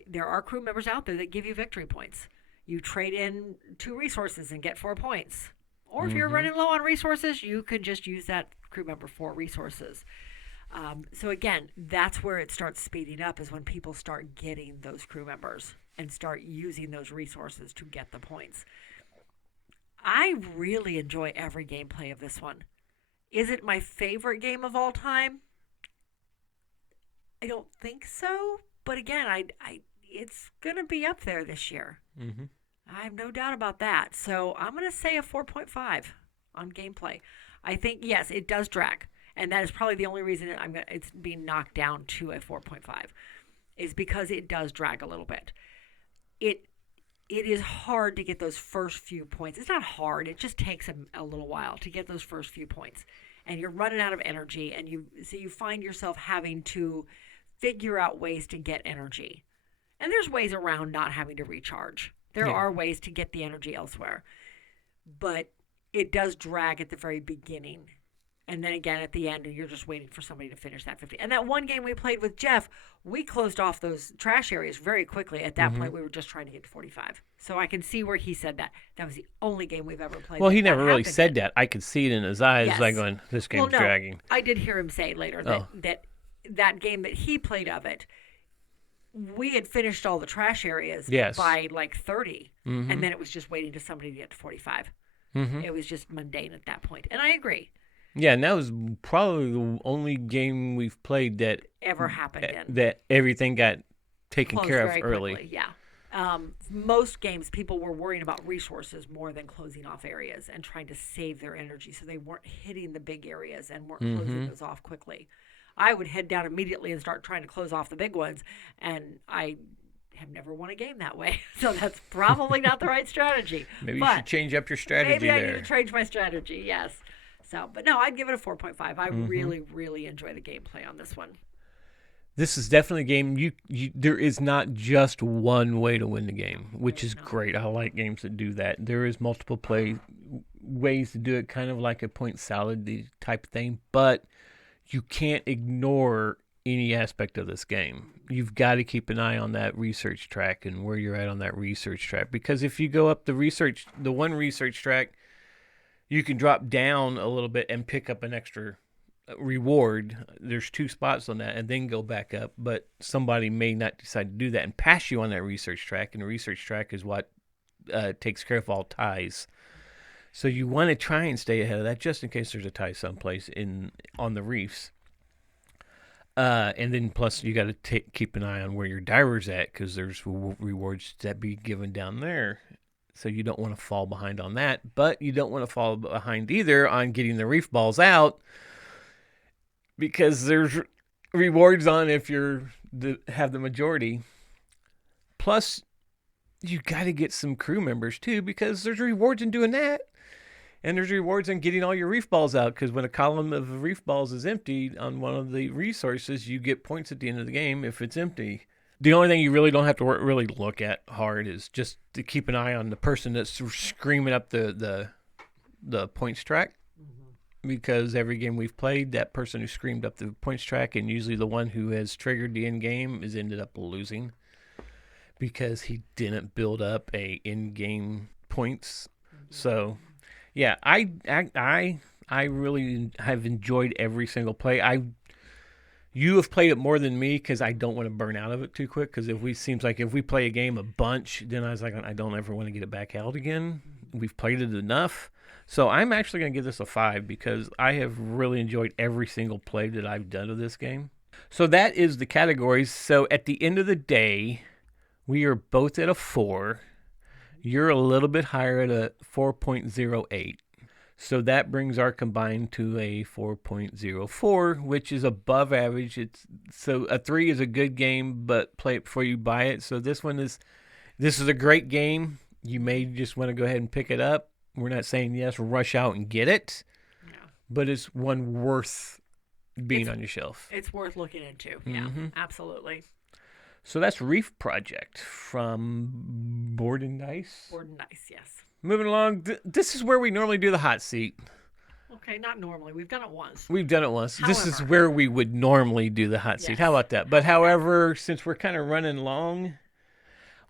there are crew members out there that give you victory points. You trade in 2 resources and get 4 points. Or if you're running low on resources, you can just use that crew member for resources. So again, that's where it starts speeding up, is when people start getting those crew members and start using those resources to get the points. I really enjoy every gameplay of this one. Is it my favorite game of all time? I don't think so. But again, it's going to be up there this year. I have no doubt about that. So I'm going to say a 4.5 on gameplay. I think, yes, it does drag. And that is probably the only reason it's being knocked down to a 4.5, is because it does drag a little bit. It is hard to get those first few points. It's not hard. It just takes a little while to get those first few points. And you're running out of energy, and you find yourself having to figure out ways to get energy. And there's ways around not having to recharge. There are ways to get the energy elsewhere. But it does drag at the very beginning. And then again at the end, you're just waiting for somebody to finish that 50. And that one game we played with Jeff, we closed off those trash areas very quickly. At that point, we were just trying to get to 45. So I can see where he said that. That was the only game we've ever played. Well, he never really said that. I could see it in his eyes, like going, this game's dragging. I did hear him say later that game that he played of it, we had finished all the trash areas by like 30. And then it was just waiting to somebody to get to 45. It was just mundane at that point. And I agree. Yeah, and that was probably the only game we've played that ever happened in. That everything got taken care of early. Quickly, yeah. Most games, people were worrying about resources more than closing off areas and trying to save their energy, so they weren't hitting the big areas and weren't closing those off quickly. I would head down immediately and start trying to close off the big ones, and I have never won a game that way. So that's probably not the right strategy. Maybe you should change up your strategy maybe I need to change my strategy, yes. So, but no, I'd give it a 4.5. I really, really enjoy the gameplay on this one. This is definitely a game. There is not just one way to win the game, which is great. I like games that do that. There is multiple ways to do it, kind of like a point salad type thing, but you can't ignore any aspect of this game. You've got to keep an eye on that research track and where you're at on that research track, because if you go up the one research track, you can drop down a little bit and pick up an extra reward. There's 2 spots on that, and then go back up. But somebody may not decide to do that and pass you on that research track, and the research track is what takes care of all ties. So you want to try and stay ahead of that, just in case there's a tie someplace on the reefs. And then plus you got to keep an eye on where your diver's at, because there's rewards that be given down there. So you don't want to fall behind on that, but you don't want to fall behind either on getting the reef balls out, because there's rewards on if have the majority. Plus, you got to get some crew members too, because there's rewards in doing that, and there's rewards in getting all your reef balls out. Because when a column of reef balls is empty on one of the resources, you get points at the end of the game if it's empty. The only thing you really don't have to really look at hard is just to keep an eye on the person that's screaming up the points track. Because every game we've played, that person who screamed up the points track, and usually the one who has triggered the end game, is ended up losing, because he didn't build up a in-game points. So, yeah, I really have enjoyed every single play. You have played it more than me, because I don't want to burn out of it too quick. Because if we play a game a bunch, then I was like, I don't ever want to get it back out again. We've played it enough. So I'm actually going to give this a 5, because I have really enjoyed every single play that I've done of this game. So that is the categories. So at the end of the day, we are both at a 4. You're a little bit higher at a 4.08. So that brings our combined to a 4.04, which is above average. So a 3 is a good game, but play it before you buy it. So this is a great game. You may just want to go ahead and pick it up. We're not saying rush out and get it, but it's one worth being on your shelf. It's worth looking into. Yeah, absolutely. So that's Reef Project from Board and Dice. Board and Dice, yes. Moving along, this is where we normally do the hot seat. Okay, not normally. We've done it once. We've done it once. However, this is where we would normally do the hot seat. How about that? But however, since we're kind of running long,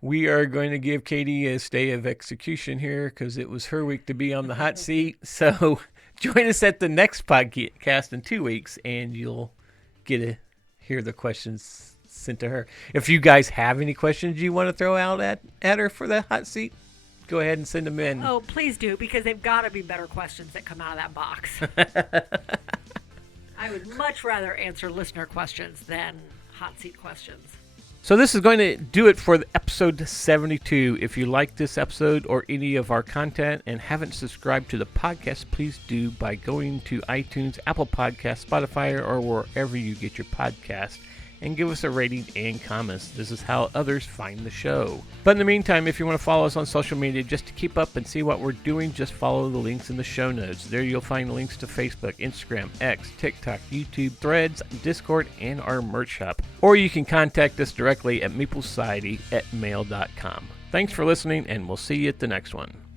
we are going to give Katie a stay of execution here because it was her week to be on the hot seat. So join us at the next podcast in 2 weeks, and you'll get to hear the questions sent to her. If you guys have any questions you want to throw out at her for the hot seat, go ahead and send them in. Oh, please do, because they've got to be better questions that come out of that box. I would much rather answer listener questions than hot seat questions. So this is going to do it for episode 72. If you like this episode or any of our content and haven't subscribed to the podcast, please do by going to iTunes, Apple Podcasts, Spotify, or wherever you get your podcast, and give us a rating and comments. This is how others find the show. But in the meantime, if you want to follow us on social media just to keep up and see what we're doing, just follow the links in the show notes. There you'll find links to Facebook, Instagram, X, TikTok, YouTube, Threads, Discord, and our merch shop. Or you can contact us directly at meeplesociety@mail.com. Thanks for listening, and we'll see you at the next one.